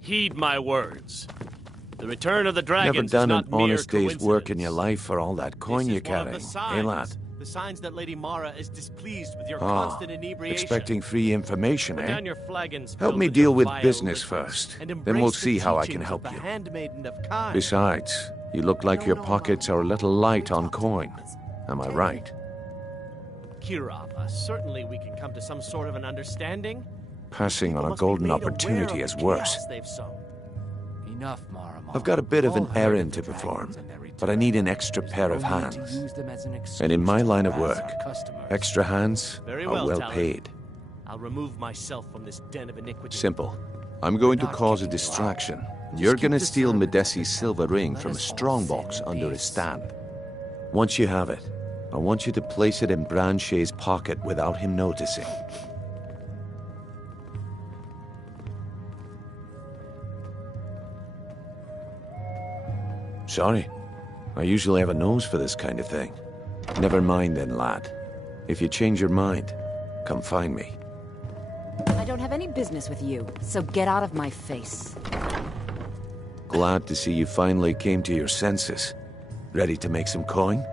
heed my words. The return of the dragons Never is done not an mere honest day's coincidence. work in your life for all that coin This you is one of carry, the signs. eh, lad? The signs that Lady Mara is displeased with your Ah, constant inebriation. expecting free information, Put eh? down your flagons Help filled me with deal your with vile business liquors, first. and Then embrace we'll the see how I can teachings help of you. the handmaiden of Kai. Besides, you look like your pockets are a little light on coin. Am I right? Kirava, certainly we can come to some sort of an understanding. Passing on a Must be golden made opportunity aware is of the worse. chaos they've sown. Enough, Mara. I've got a bit of an errand to perform, but I need an extra pair of hands. And in my line of work, extra hands Very are well, well Talon. paid. I'll remove myself from this den of iniquity. Simple. I'm going to cause a distraction. You're going to steal Medesi's silver ring from a strongbox under his stand. Once you have it, I want you to place it in Branche's pocket without him noticing. Sorry. I usually have a nose for this kind of thing. Never mind then, lad. If you change your mind, come find me. I don't have any business with you, so get out of my face. Glad to see you finally came to your senses. Ready to make some coin?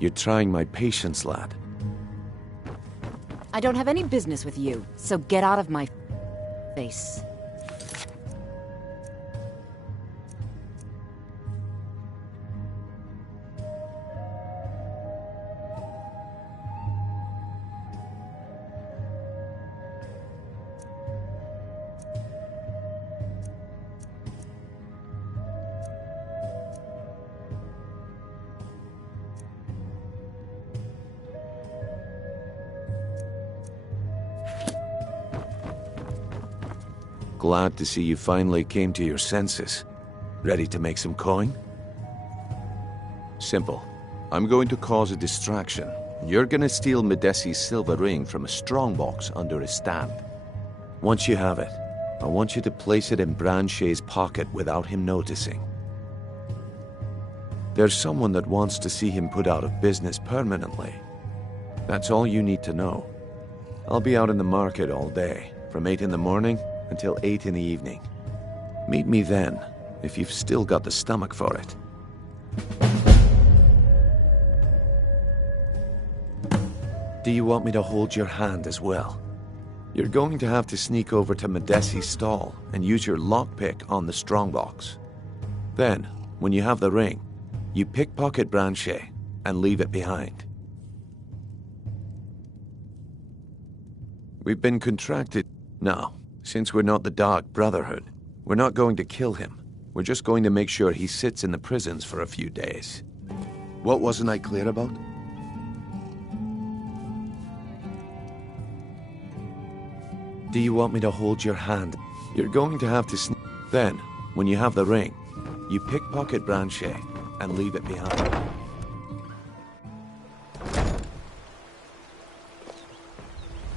You're trying my patience, lad. I don't have any business with you, so get out of my face. Glad to see you finally came to your senses. Ready to make some coin? Simple. I'm going to cause a distraction. You're gonna steal Medesi's silver ring from a strongbox under his stand. Once you have it, I want you to place it in Branche's pocket without him noticing. There's someone that wants to see him put out of business permanently. That's all you need to know. I'll be out in the market all day, from 8 in the morning until 8 in the evening. Meet me then, if you've still got the stomach for it. Do you want me to hold your hand as well? You're going to have to sneak over to Medesi's stall and use your lockpick on the strongbox. Then, when you have the ring, you pickpocket Branche and leave it behind. We've been contracted. Now, since we're not the Dark Brotherhood, we're not going to kill him. We're just going to make sure he sits in the prisons for a few days. What wasn't I clear about? Do you want me to hold your hand? You're going to have to Then, when you have the ring, you pickpocket Branche and leave it behind.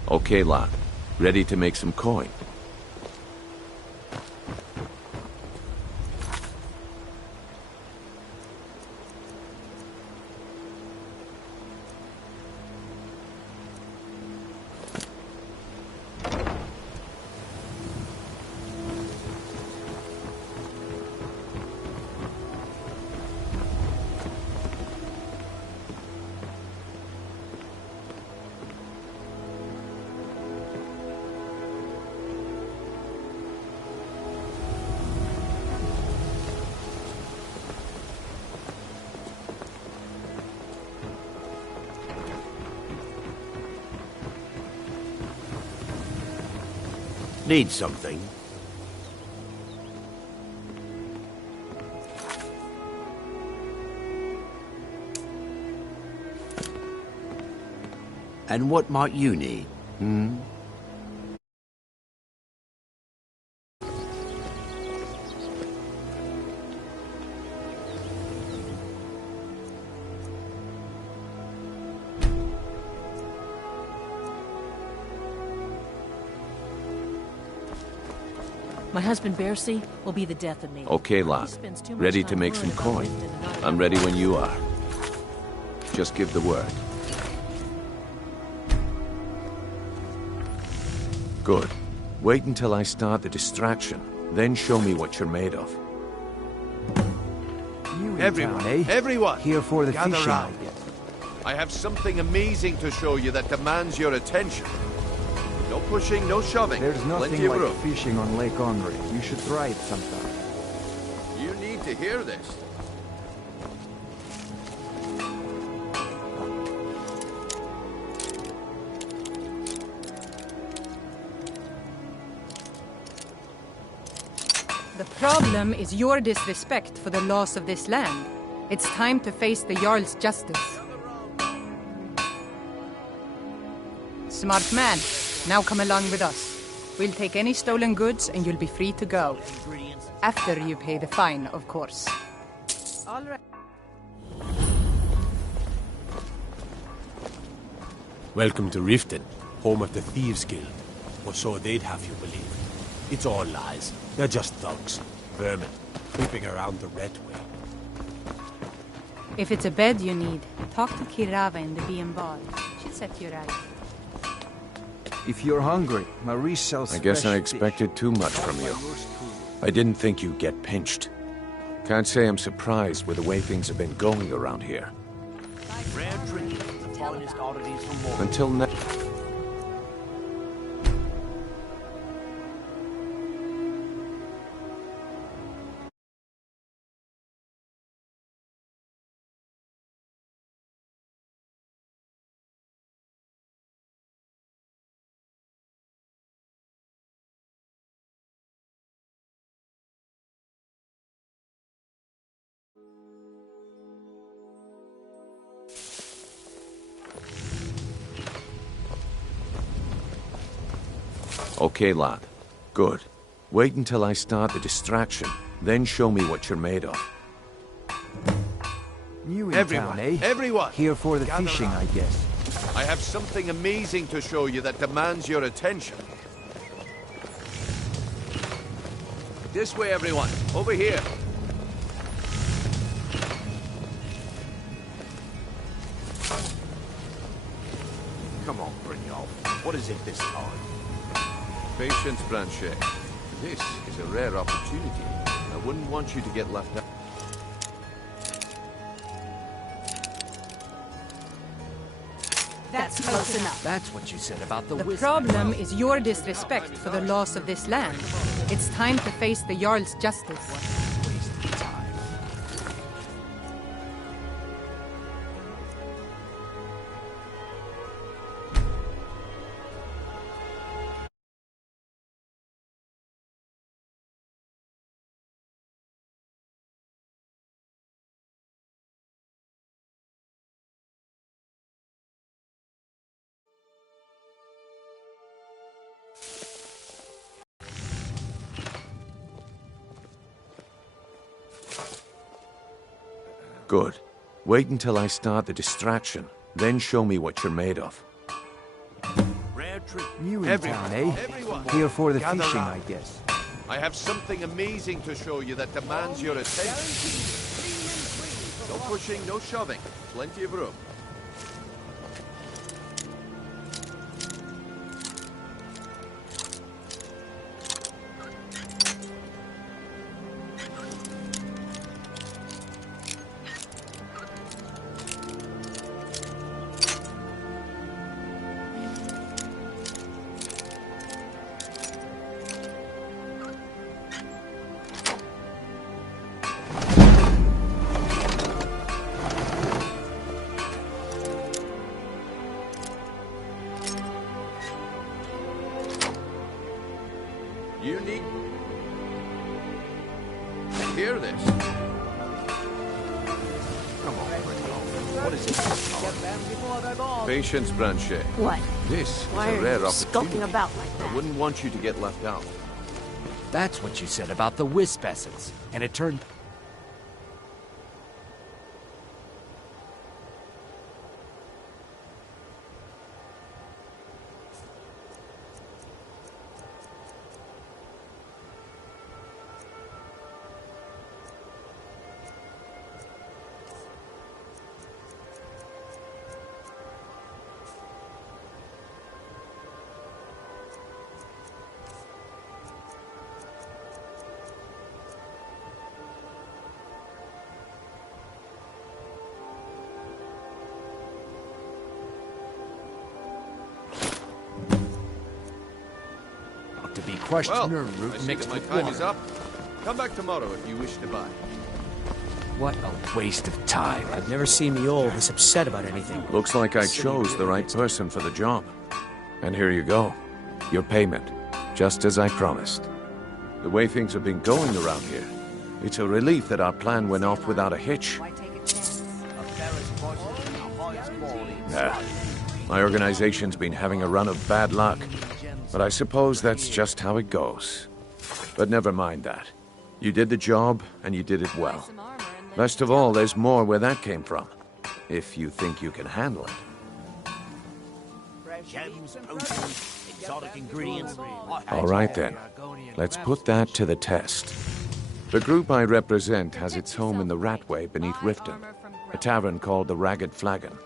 Okay, lad. Ready to make some coin? Need something? And what might you need? My husband Bercy will be the death of me. Okay, lad. Ready to make some coin. I'm ready when you are. Just give the word. Good. Wait until I start the distraction, then show me what you're made of. You in Everyone, town, eh? everyone, Here for the gather fishing, I round. guess. I have something amazing to show you that demands your attention. No pushing, no shoving. There's Plenty nothing of like room. fishing on Lake Henry. You should try it sometime. You need to hear this. The problem is your disrespect for the laws of this land. It's time to face the Jarl's justice. Smart man. Now come along with us. We'll take any stolen goods and you'll be free to go. After you pay the fine, of course. All right. Welcome to Riften, home of the Thieves Guild. Or so they'd have you believe. It's all lies. They're just thugs. Vermin. Creeping around the Red Way. If it's a bed you need, talk to Kirava in the B&Bar. She'll set you right. If you're hungry, Marie sells I guess fresh I fish. expected too much from you. I didn't think you'd get pinched. Can't say I'm surprised with the way things have been going around here. Rare drinking, the finest oddities from more. Until now. Okay, lad. Good. Wait until I start the distraction, then show me what you're made of. You in Everyone, town, eh? everyone. Here for the gather fishing, round. I guess. I have something amazing to show you that demands your attention. This way, everyone. Over here. Come on, Brignold. What is it this time? Patience, Blanchet. This is a rare opportunity. I wouldn't want you to get left out. That's close enough. That's what you said about the The problem is your disrespect for the laws of this land. It's time to face the Jarl's justice. Good. Wait until I start the distraction, then show me what you're made of. Rare treat. You in Everyone, town, eh? everyone. Here for the Gather fishing, round. I guess. I have something amazing to show you that demands your attention. No pushing, no shoving. Plenty of room. You need to hear this. Come on, Brignold. What is it this time? Patience, Blanchet. What? This Why is a are rare you skulking opportunity. about like that? I wouldn't want you to get left out. That's what you said about the wisp essence. And it turned... questioner root mixed with water. My time is up. Come back tomorrow if you wish to buy. What a waste of time. I've never seen the old this upset about anything. Looks like I chose the right person for the job. And here you go. Your payment. Just as I promised. The way things have been going around here, it's a relief that our plan went off without a hitch. Nah. My organization's been having a run of bad luck. But I suppose that's just how it goes. But never mind that. You did the job, and you did it well. Best of all, there's more where that came from. If you think you can handle it. Gems, potions, exotic ingredients. All right then. Let's put that to the test. The group I represent has its home in the Ratway beneath Riften, a tavern called the Ragged Flagon.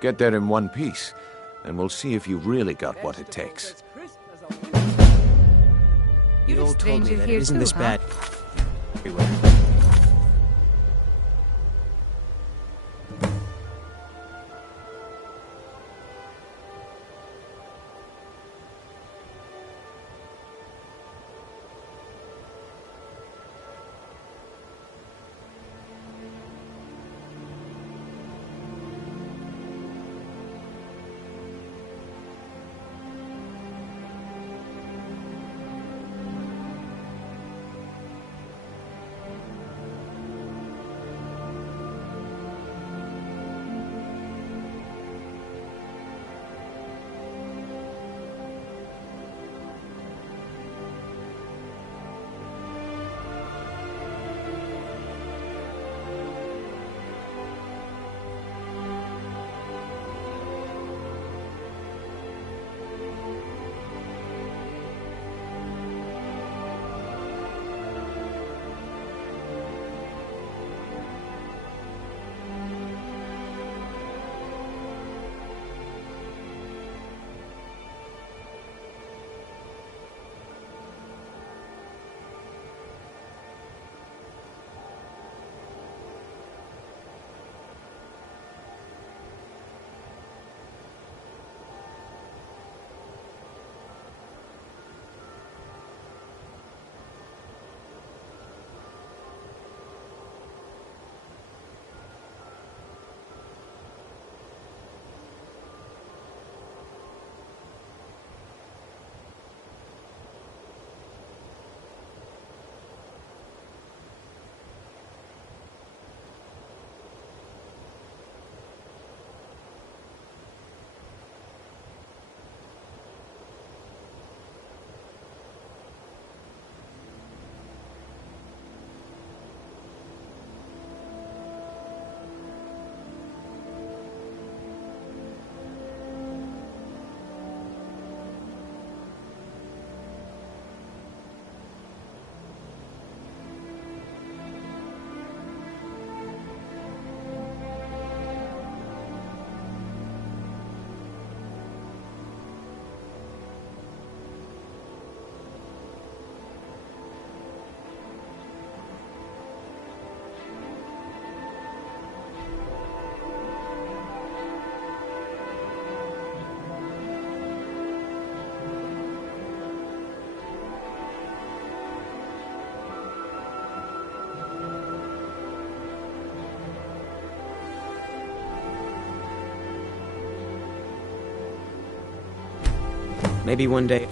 Get there in one piece, and we'll see if you've really got what it takes. You all told me that it isn't this bad everywhere. Maybe one day,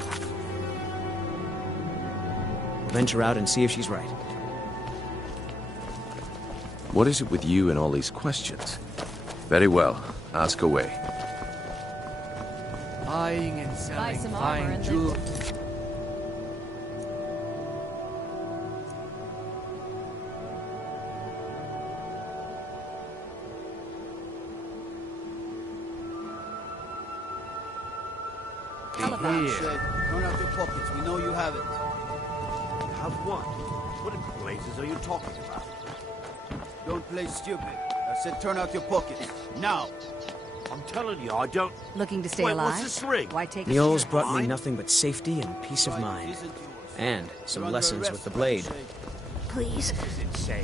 venture out and see if she's right. What is it with you and all these questions? Very well. Ask away. Buying and selling fine jewels. Turn out your pockets. We know you have it. Have what? What in blazes are you talking about? Don't play stupid. I said turn out your pockets. Now! I'm telling you, I don't... Looking to stay Wait, alive? what's this ring? Why take Niall's brought me nothing but safety and peace of mind. And some lessons with the blade. Please.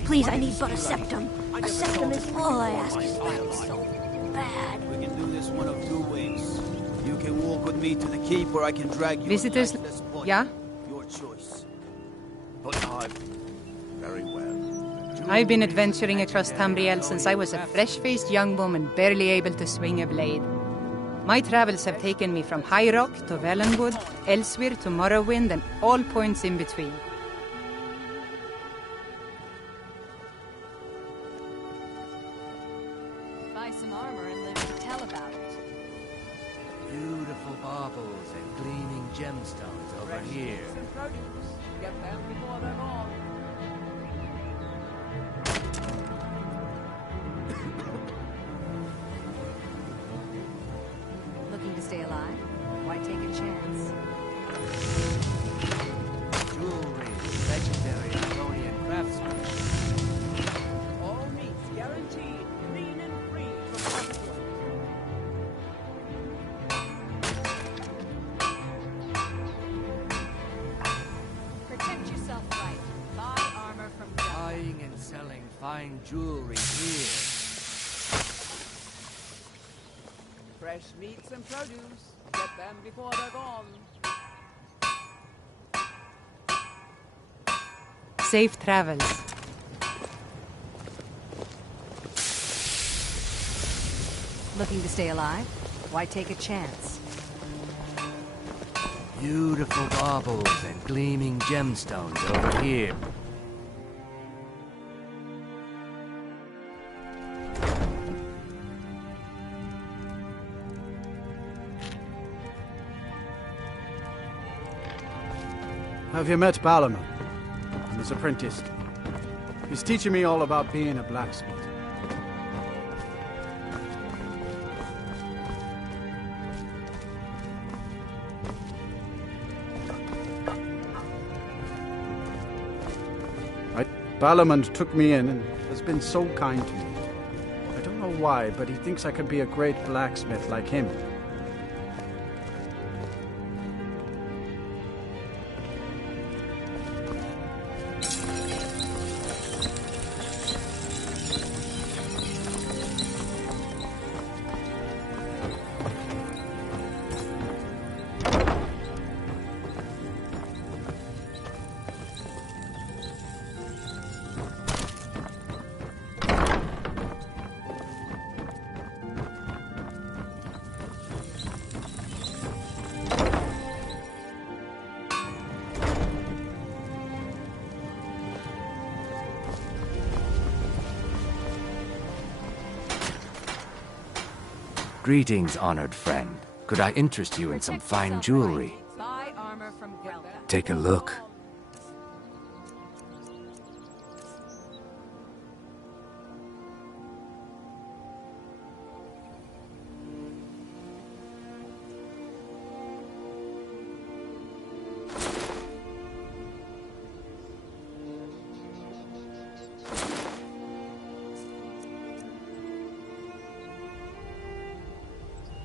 Please, I need but a septum. A septum is all I ask. It's so bad. We can do this one of two ways. You can walk with me to the keep, or I can drag you... Visitors, yeah? choice. But very well. I've been adventuring across Tamriel since I was a fresh-faced young woman barely able to swing a blade. My travels have taken me from High Rock to Valenwood, Elsewhere to Morrowind, and all points in between. Buy some armor and live to tell about it. Beautiful baubles and gleaming gemstones over here. Get them before they're gone. Looking to stay alive? Why take a chance? Jewelry, legendary Argonian craftsmanship. All meats guaranteed, clean and free from conflict. Protect yourself right. Buy armor from Buying and selling fine jewelry here. Fresh meats and produce. Get them before they're gone. Safe travels. Looking to stay alive? Why take a chance? Beautiful baubles and gleaming gemstones over here. Have you met Balaman? I'm his apprentice. He's teaching me all about being a blacksmith. Balaman took me in and has been so kind to me. I don't know why, but he thinks I could be a great blacksmith like him. Greetings, honored friend. Could I interest you in some fine jewelry? Buy armor from Grelka. Take a look.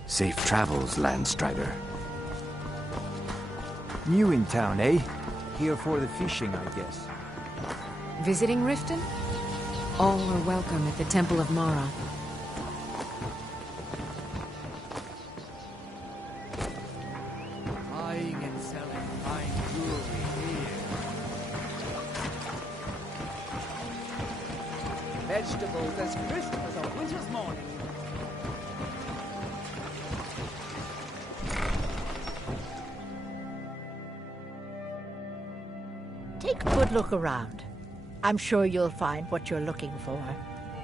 Safe travels, Landstrider. New in town, eh? Here for the fishing, I guess. Visiting Riften? All are welcome at the Temple of Mara. Buying and selling fine jewelry here. Vegetables as crisp as a winter's morning. Take a good look around. I'm sure you'll find what you're looking for.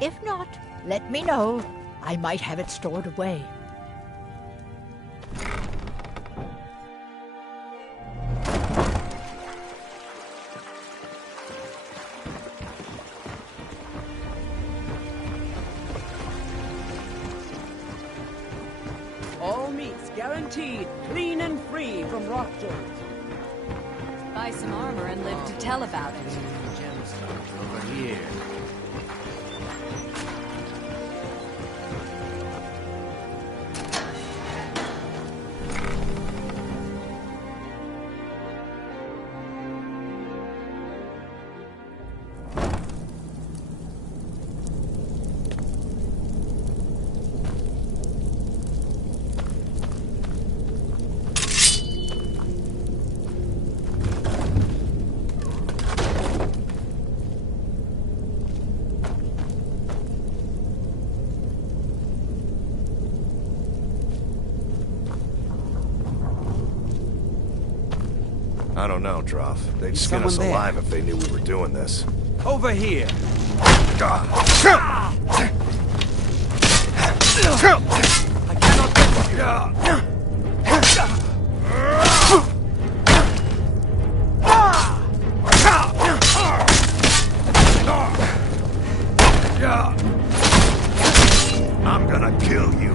If not, let me know. I might have it stored away. All meats guaranteed, clean and free from rockjars. Buy some armor and live to tell about it. Gemstones over here. I don't know, Droff. They'd skin us alive if they knew we were doing this. Over here! I cannot get you! I'm gonna kill you.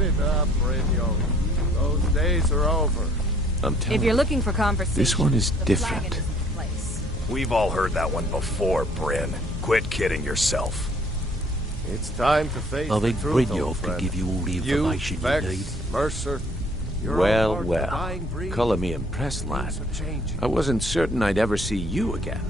Give it up, Brynjolf. Those days are over. I'm telling If you're looking for conversation, this one is the different. flagon isn't the place. We've all heard that one before, Bryn. Quit kidding yourself. It's time to face I the think truth, Brynjolf old can friend. give you all the You, information you Vex, need. Mercer, you're all Well, part of the well. dying breed. Colour me impressed, lad. Things are changing. I wasn't certain I'd ever see you again.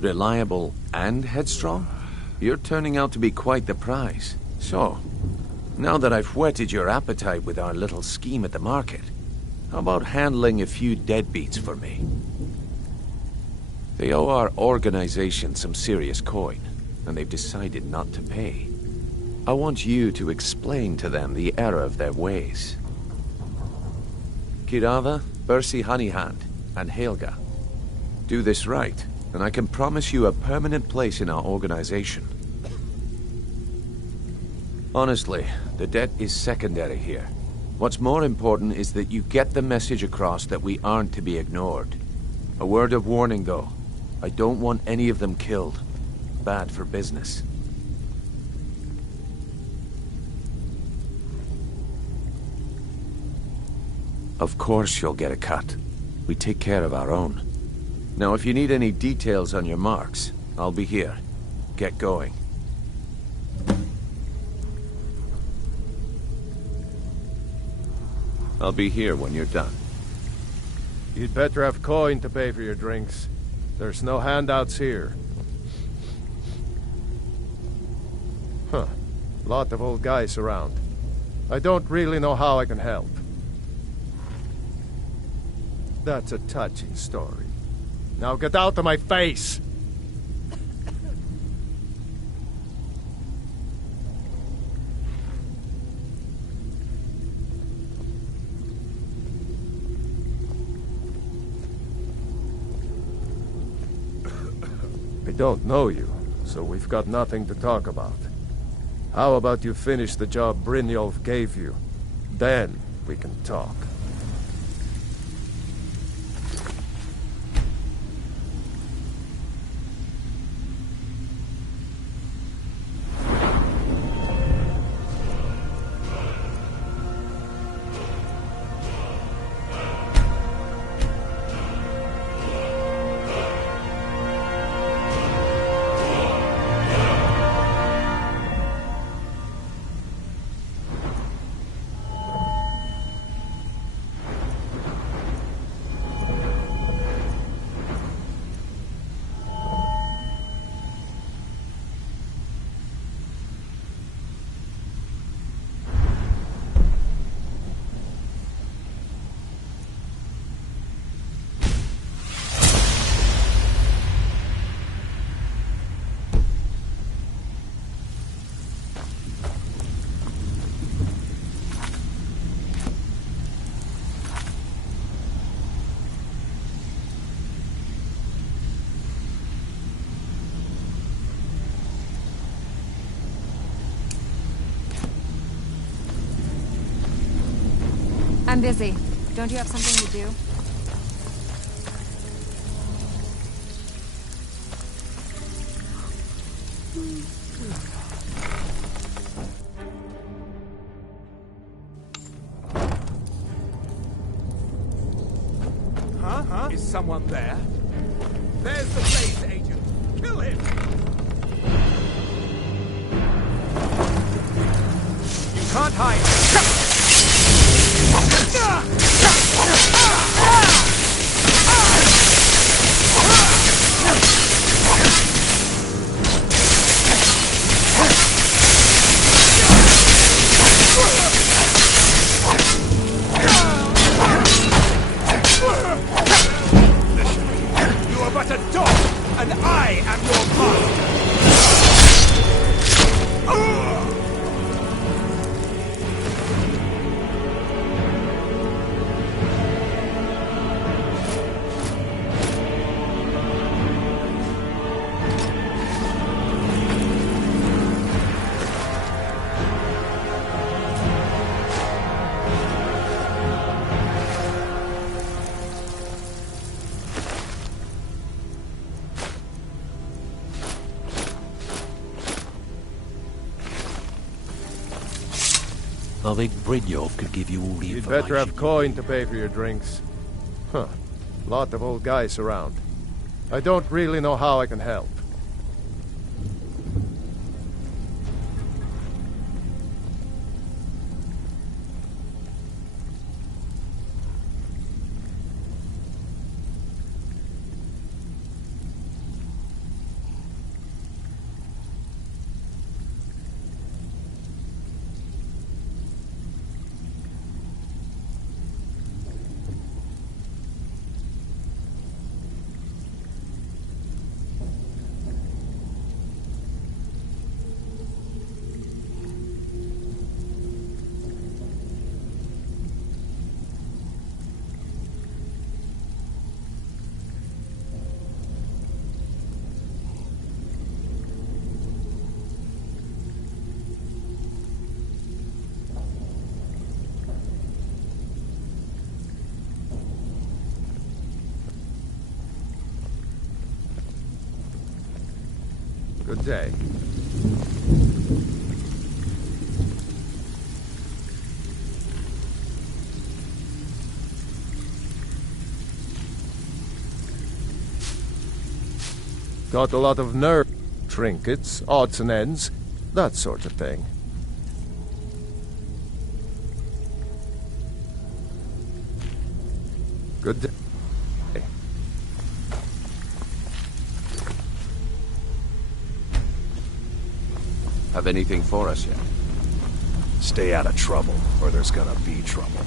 Reliable and headstrong? You're turning out to be quite the prize. So, now that I've whetted your appetite with our little scheme at the market, how about handling a few deadbeats for me? They owe our organization some serious coin, and they've decided not to pay. I want you to explain to them the error of their ways. Kirava, Bersi Honeyhand, and Helga. Do this right, and I can promise you a permanent place in our organization. Honestly, the debt is secondary here. What's more important is that you get the message across that we aren't to be ignored. A word of warning, though. I don't want any of them killed. Bad for business. Of course you'll get a cut. We take care of our own. Now, if you need any details on your marks, I'll be here. Get going. I'll be here when you're done. You'd better have coin to pay for your drinks. There's no handouts here. Huh. Lot of old guys around. I don't really know how I can help. That's a touching story. Now get out of my face! I don't know you, so we've got nothing to talk about. How about you finish the job Brynjolf gave you? Then we can talk. I'm busy. Don't you have something to do? Huh? Is someone there? There's the Blaze agent. Kill him! You can't hide. You are but a dog, and I am your master! I think Brynjolf could give you all the You'd information. better have coin to pay for your drinks. Huh. Lot of old guys around. I don't really know how I can help. Good day. Got a lot of nerve trinkets, odds and ends, that sort of thing. Good day. Have anything for us yet? Stay out of trouble, or there's gonna be trouble.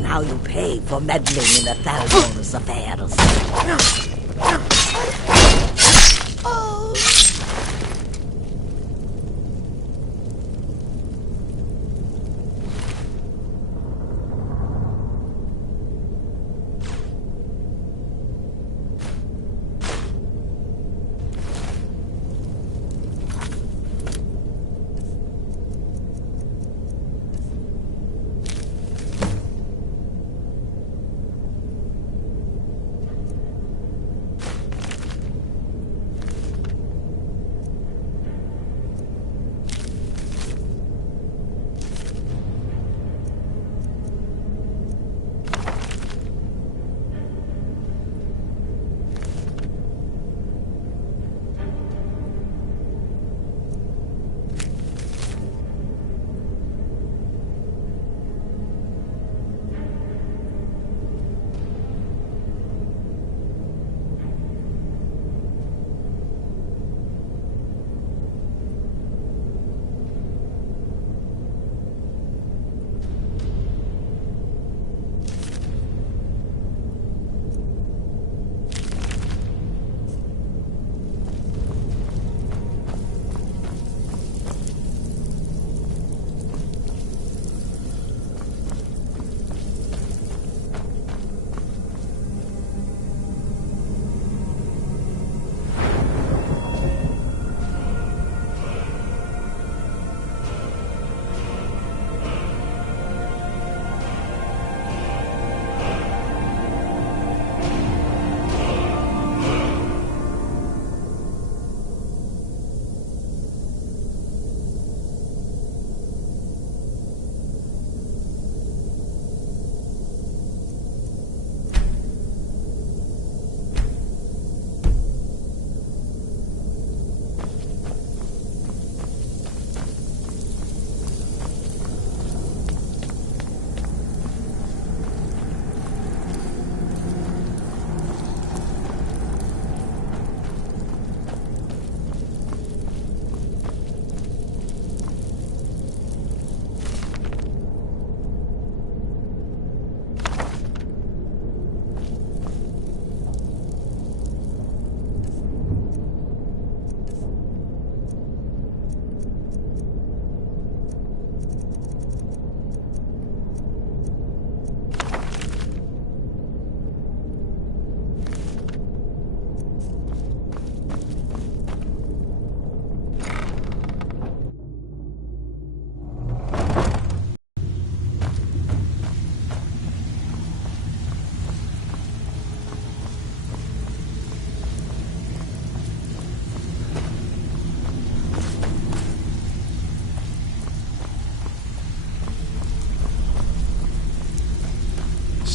Now you pay for meddling in the Thalmor's affairs.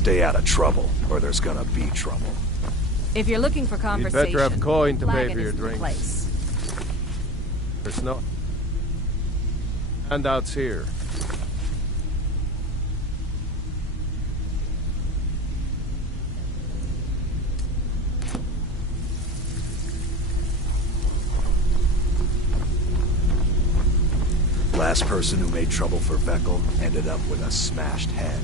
Stay out of trouble, or there's gonna be trouble. If you're looking for You'd conversation, better have coin to pay Flagon for your isn't the drinks. place. There's no handouts here. Last person who made trouble for Veckel ended up with a smashed head.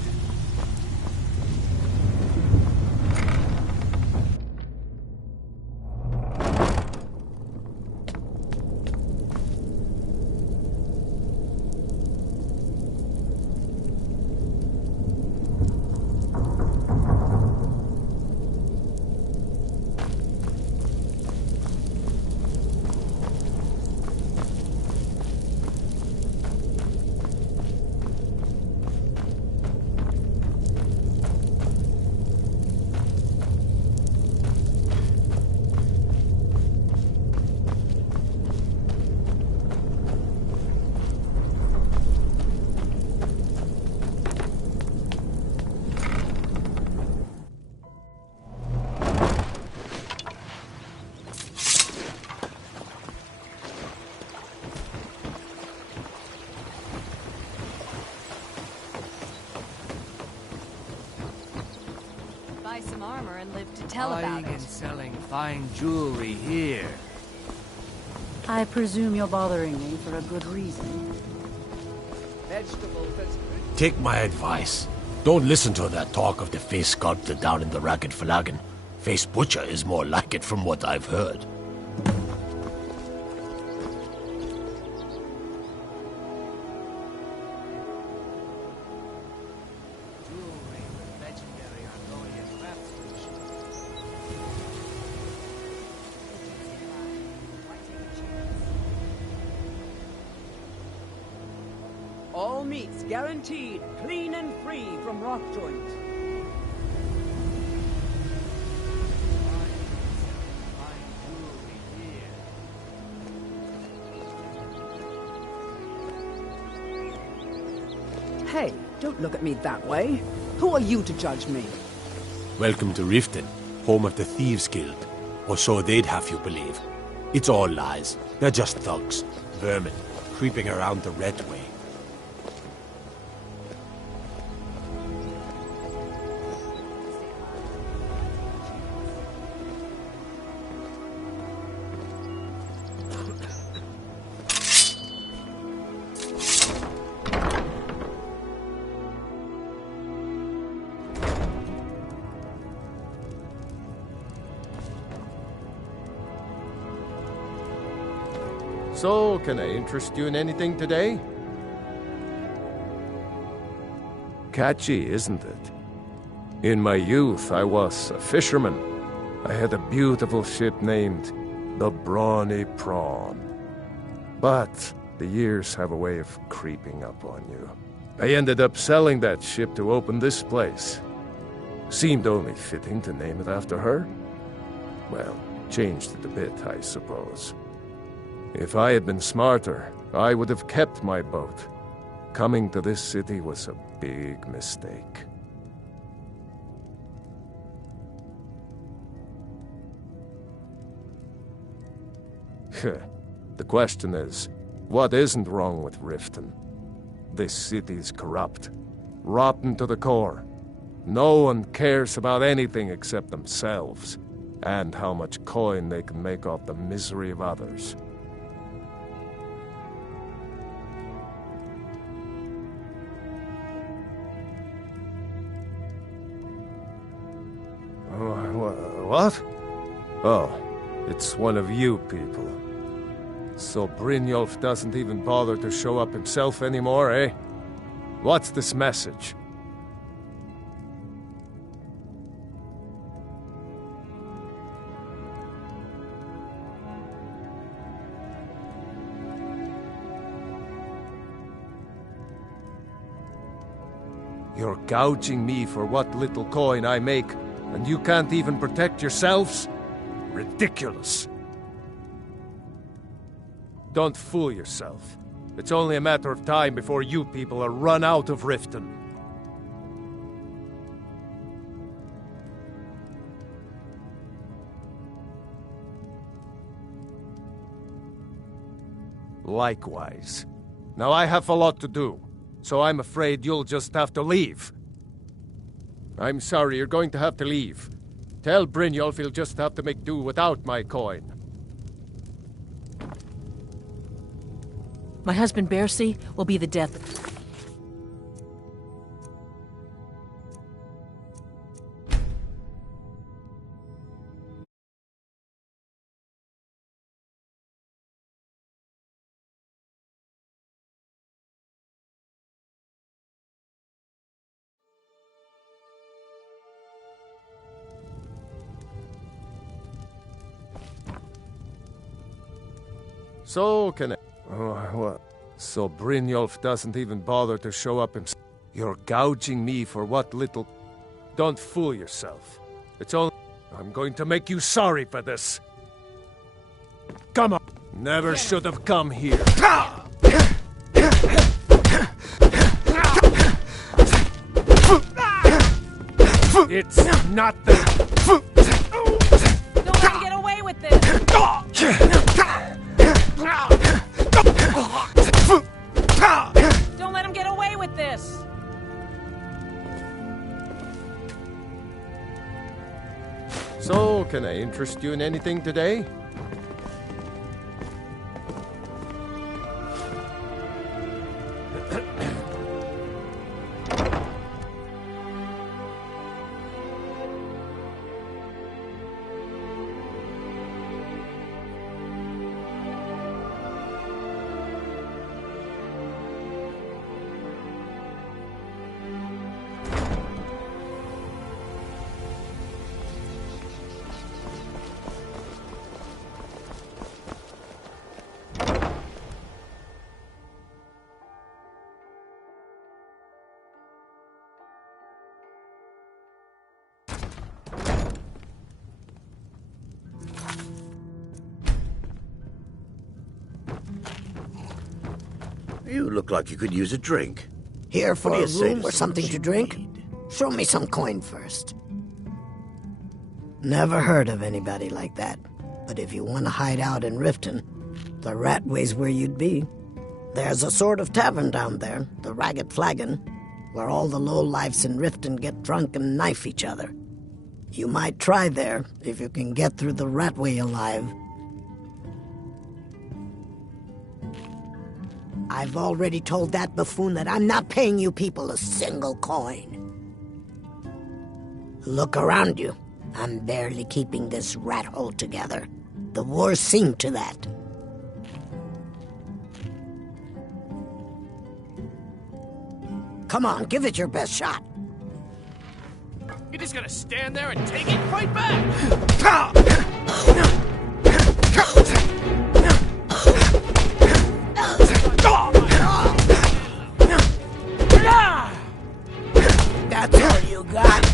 Buy some armor and live to tell about Buying it. and selling fine jewelry here. I presume you're bothering me for a good reason. Vegetables, that's good. Take my advice. Don't listen to that talk of the face sculptor down in the Ragged Flagon. Face Butcher is more like it from what I've heard. All meats guaranteed, clean and free from rock joints. Hey, don't look at me that way. Who are you to judge me? Welcome to Riften, home of the Thieves Guild. Or so they'd have you believe. It's all lies. They're just thugs. Vermin. Creeping around the Red Way. So, can I interest you in anything today? Catchy, isn't it? In my youth, I was a fisherman. I had a beautiful ship named the Brawny Prawn. But the years have a way of creeping up on you. I ended up selling that ship to open this place. Seemed only fitting to name it after her. Well, changed it a bit, I suppose. If I had been smarter, I would have kept my boat. Coming to this city was a big mistake. The question is, what isn't wrong with Riften? This city's corrupt, rotten to the core. No one cares about anything except themselves, and how much coin they can make off the misery of others. What? Oh, it's one of you people. So Brynjolf doesn't even bother to show up himself anymore, eh? What's this message? You're gouging me for what little coin I make, and you can't even protect yourselves? Ridiculous. Don't fool yourself. It's only a matter of time before you people are run out of Riften. Likewise. Now I have a lot to do, so I'm afraid you'll just have to leave. I'm sorry, you're going to have to leave. Tell Brynjolf he'll just have to make do without my coin. My husband Bersi will be the death. So can I... Oh, what? So Brynjolf doesn't even bother to show up himself. You're gouging me for what little... Don't fool yourself. It's only... I'm going to make you sorry for this. Come on. Never should have come here. It's not the... Don't let him get away with this! Don't let him get away with this! So, can I interest you in anything today? You look like you could use a drink. Here for What do a you say room to or something to drink? Show me some coin first. Never heard of anybody like that. But if you want to hide out in Riften, the Ratway's where you'd be. There's a sort of tavern down there, the Ragged Flagon, where all the lowlifes in Riften get drunk and knife each other. You might try there, if you can get through the Ratway alive. I've already told that buffoon that I'm not paying you people a single coin. Look around you. I'm barely keeping this rat hole together. The war's seen to that. Come on, give it your best shot. You're just gonna stand there and take it? Fight back! That's all you got?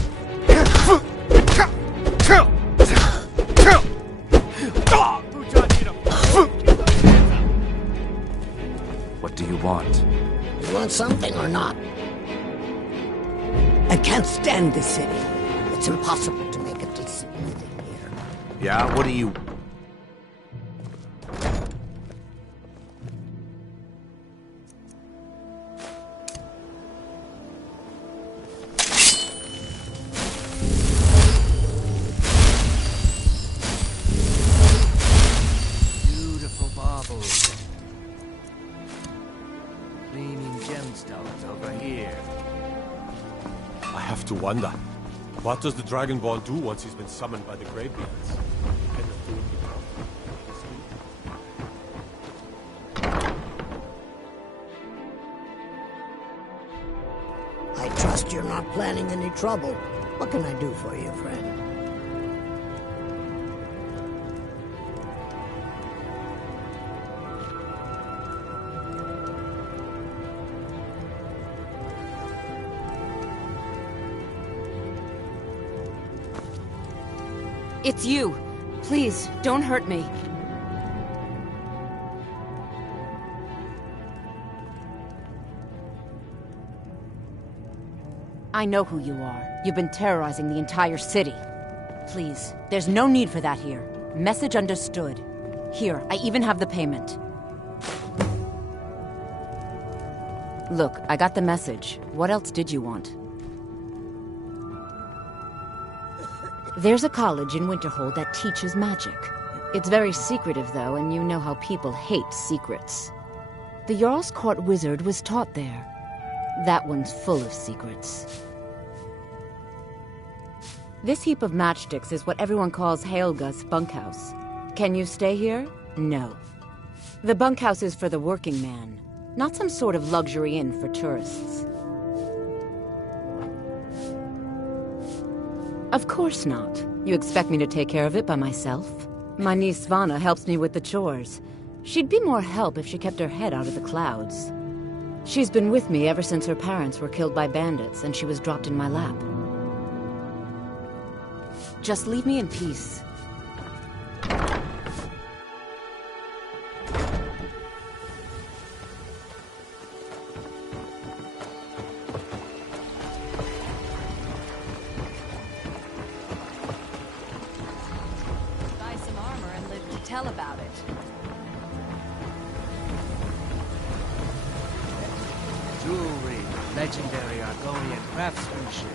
What do you want? You want something or not? I can't stand this city. It's impossible to make a decent living here. Yeah, what do you... Beautiful baubles. Gleaming gemstones over here. I have to wonder, what does the Dragonborn do once he's been summoned by the Greybeards? Can the food be I trust you're not planning any trouble. What can I do for you, friend? It's you. Please, don't hurt me. I know who you are. You've been terrorizing the entire city. Please, there's no need for that here. Message understood. Here, I even have the payment. Look, I got the message. What else did you want? There's a college in Winterhold that teaches magic. It's very secretive, though, and you know how people hate secrets. The Jarl's Court wizard was taught there. That one's full of secrets. This heap of matchsticks is what everyone calls Helga's bunkhouse. Can you stay here? No. The bunkhouse is for the working man, not some sort of luxury inn for tourists. Of course not. You expect me to take care of it by myself? My niece Svana helps me with the chores. She'd be more help if she kept her head out of the clouds. She's been with me ever since her parents were killed by bandits and she was dropped in my lap. Just leave me in peace. Buy some armor and live to tell about it. Jewelry, legendary Argonian craftsmanship.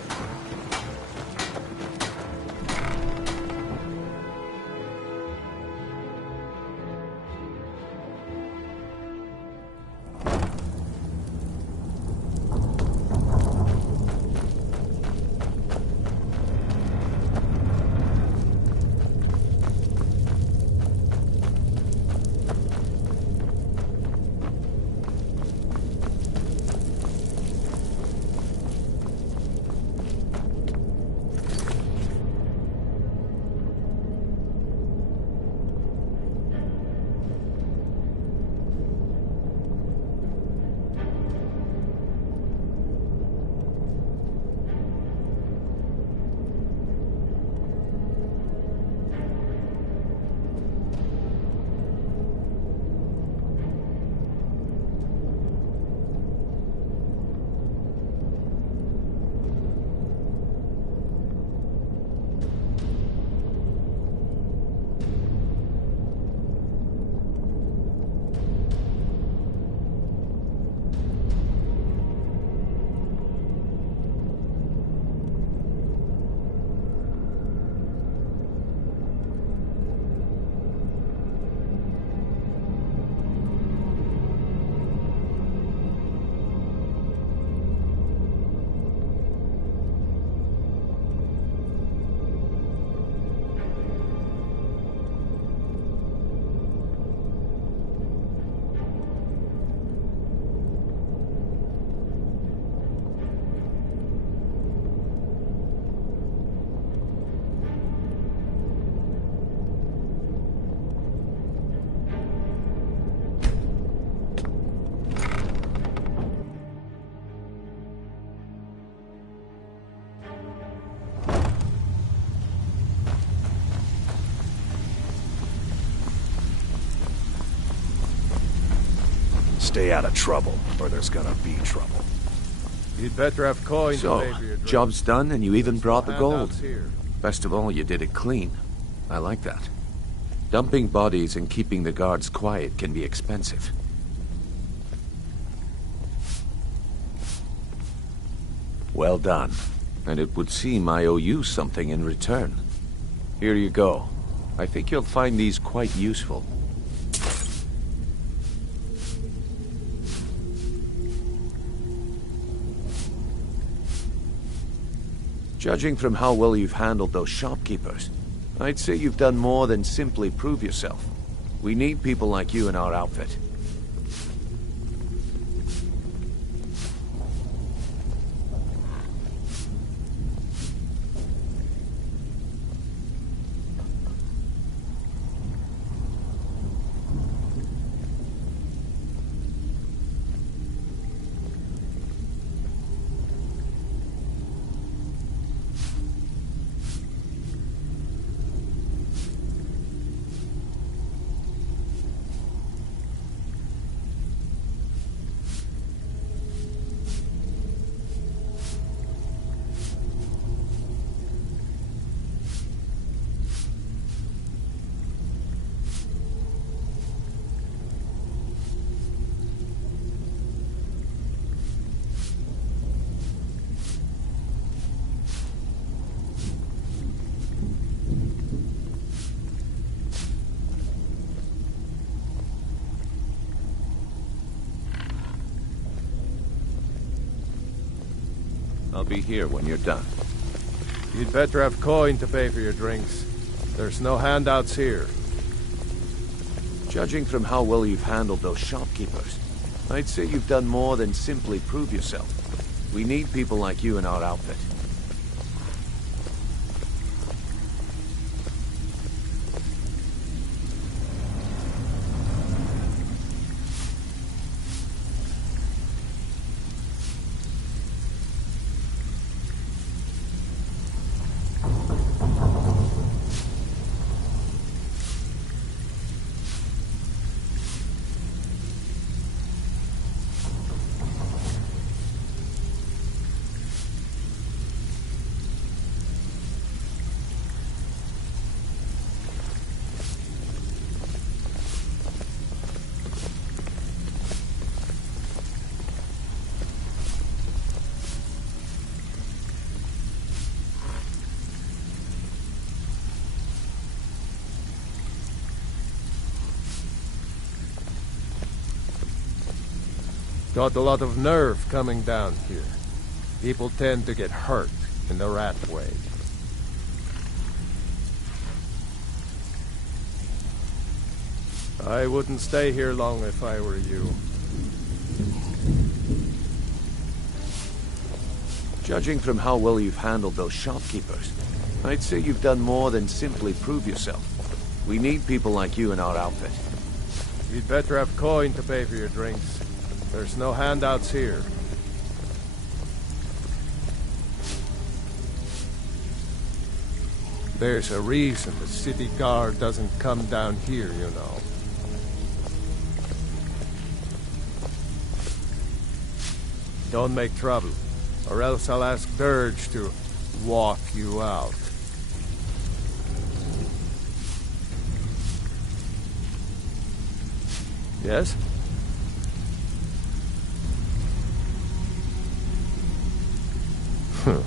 Stay out of trouble, or there's gonna be trouble. You'd better have coins. So, job's done and you even brought the gold. Best of all, you did it clean. I like that. Dumping bodies and keeping the guards quiet can be expensive. Well done. And it would seem I owe you something in return. Here you go. I think you'll find these quite useful. Judging from how well you've handled those shopkeepers, I'd say you've done more than simply prove yourself. We need people like you in our outfit. be here when you're done. You'd better have coin to pay for your drinks. There's no handouts here. Judging from how well you've handled those shopkeepers, I'd say you've done more than simply prove yourself. We need people like you in our outfit. Got a lot of nerve coming down here. People tend to get hurt in the rat way. I wouldn't stay here long if I were you. Judging from how well you've handled those shopkeepers, I'd say you've done more than simply prove yourself. We need people like you in our outfit. You'd better have coin to pay for your drinks. There's no handouts here. There's a reason the city guard doesn't come down here, you know. Don't make trouble, or else I'll ask Dirge to walk you out. Yes? Huh.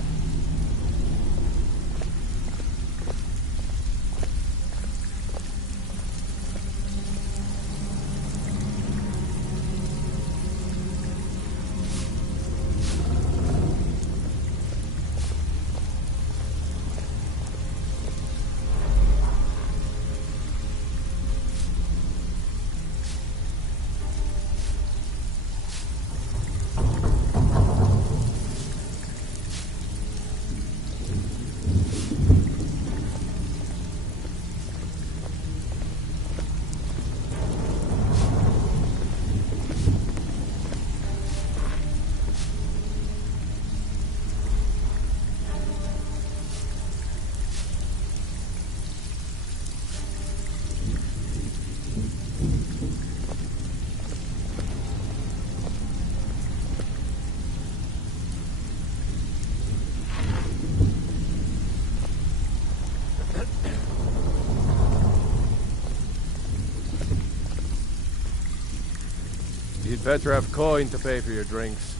You'd better have coin to pay for your drinks.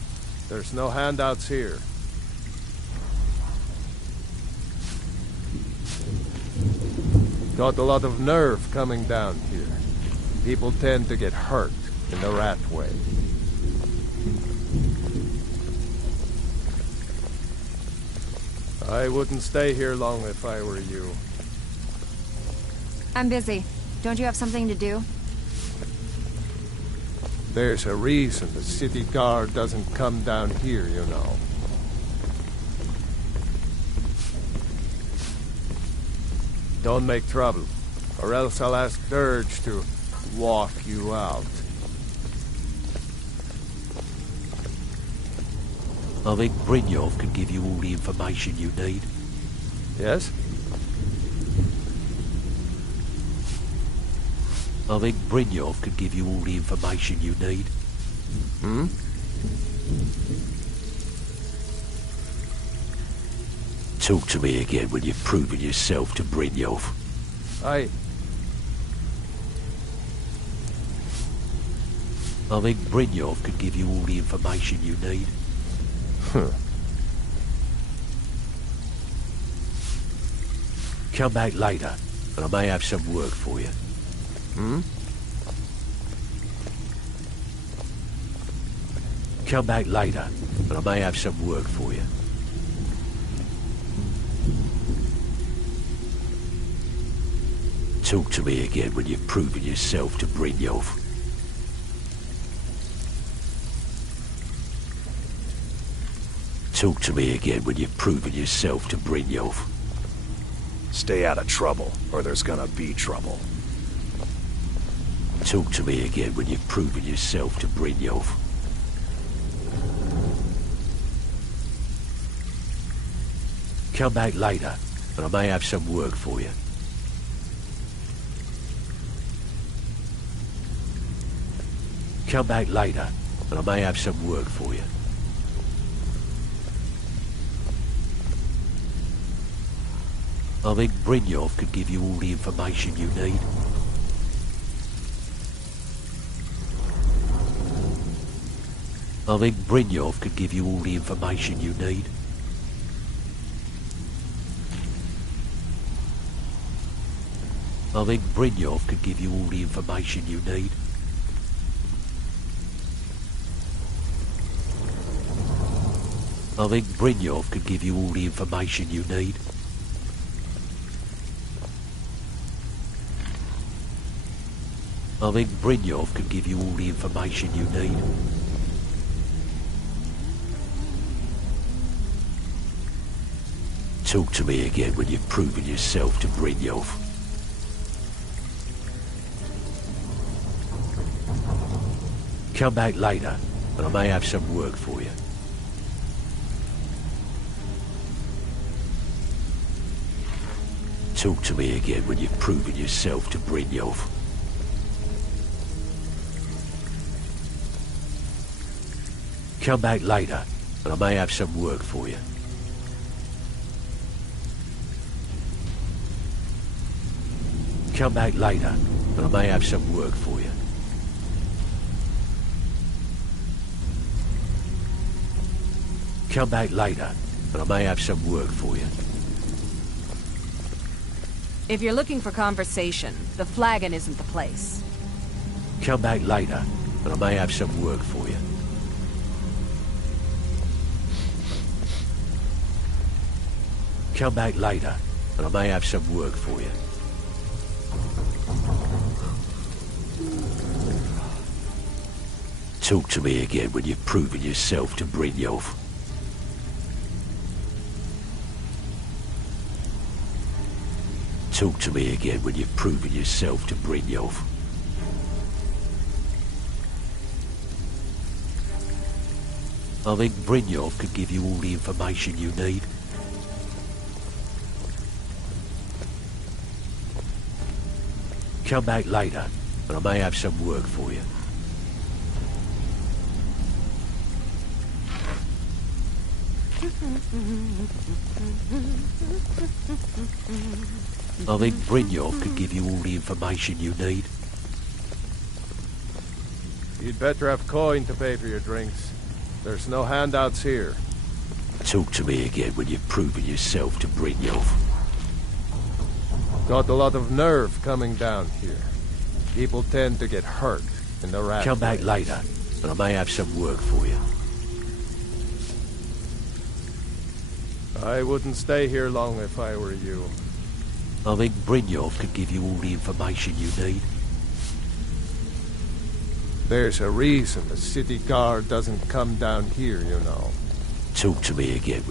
There's no handouts here. Got a lot of nerve coming down here. People tend to get hurt in the rat way. I wouldn't stay here long if I were you. I'm busy. Don't you have something to do? There's a reason the city guard doesn't come down here, you know. Don't make trouble, or else I'll ask Dirge to walk you out. I think Brynjolf can give you all the information you need. Yes? I think Brynjolf can give you all the information you need. Hmm? Talk to me again when you've proven yourself to Brynjolf. I think Brynjolf can give you all the information you need. Huh. Come back later, and I may have some work for you. Hmm? Come back later, and I may have some work for you. Talk to me again when you've proven yourself to Brynjolf. Talk to me again when you've proven yourself to Brynjolf. Stay out of trouble, or there's gonna be trouble. Talk to me again when you've proven yourself to Brynjolf. Come back later, and I may have some work for you. Come back later, and I may have some work for you. I think Brynjolf could give you all the information you need. I think Brynjolf could give you all the information you need. I think Brynjolf could give you all the information you need. I think Brynjolf could give you all the information you need. I think Brynjolf could give you all the information you need. Talk to me again when you've proven yourself to Brynjolf. Come back later, and I may have some work for you. Talk to me again when you've proven yourself to Brynjolf. Come back later, and I may have some work for you. Come back later, and I may have some work for you. Come back later, and I may have some work for you. If you're looking for conversation, the flagon isn't the place. Come back later, and I may have some work for you. Come back later, and I may have some work for you. Talk to me again when you've proven yourself to Brynjolf. Talk to me again when you've proven yourself to Brynjolf. I think Brynjolf could give you all the information you need. Come back later, and I may have some work for you. I think Brynjolf could give you all the information you need. You'd better have coin to pay for your drinks. There's no handouts here. Talk to me again when you've proven yourself to Brynjolf. Got a lot of nerve coming down here. People tend to get hurt in the rat. Come back later, and I may have some work for you. I wouldn't stay here long if I were you. I think Brynjolf could give you all the information you need. There's a reason the city guard doesn't come down here, you know. Talk to me again.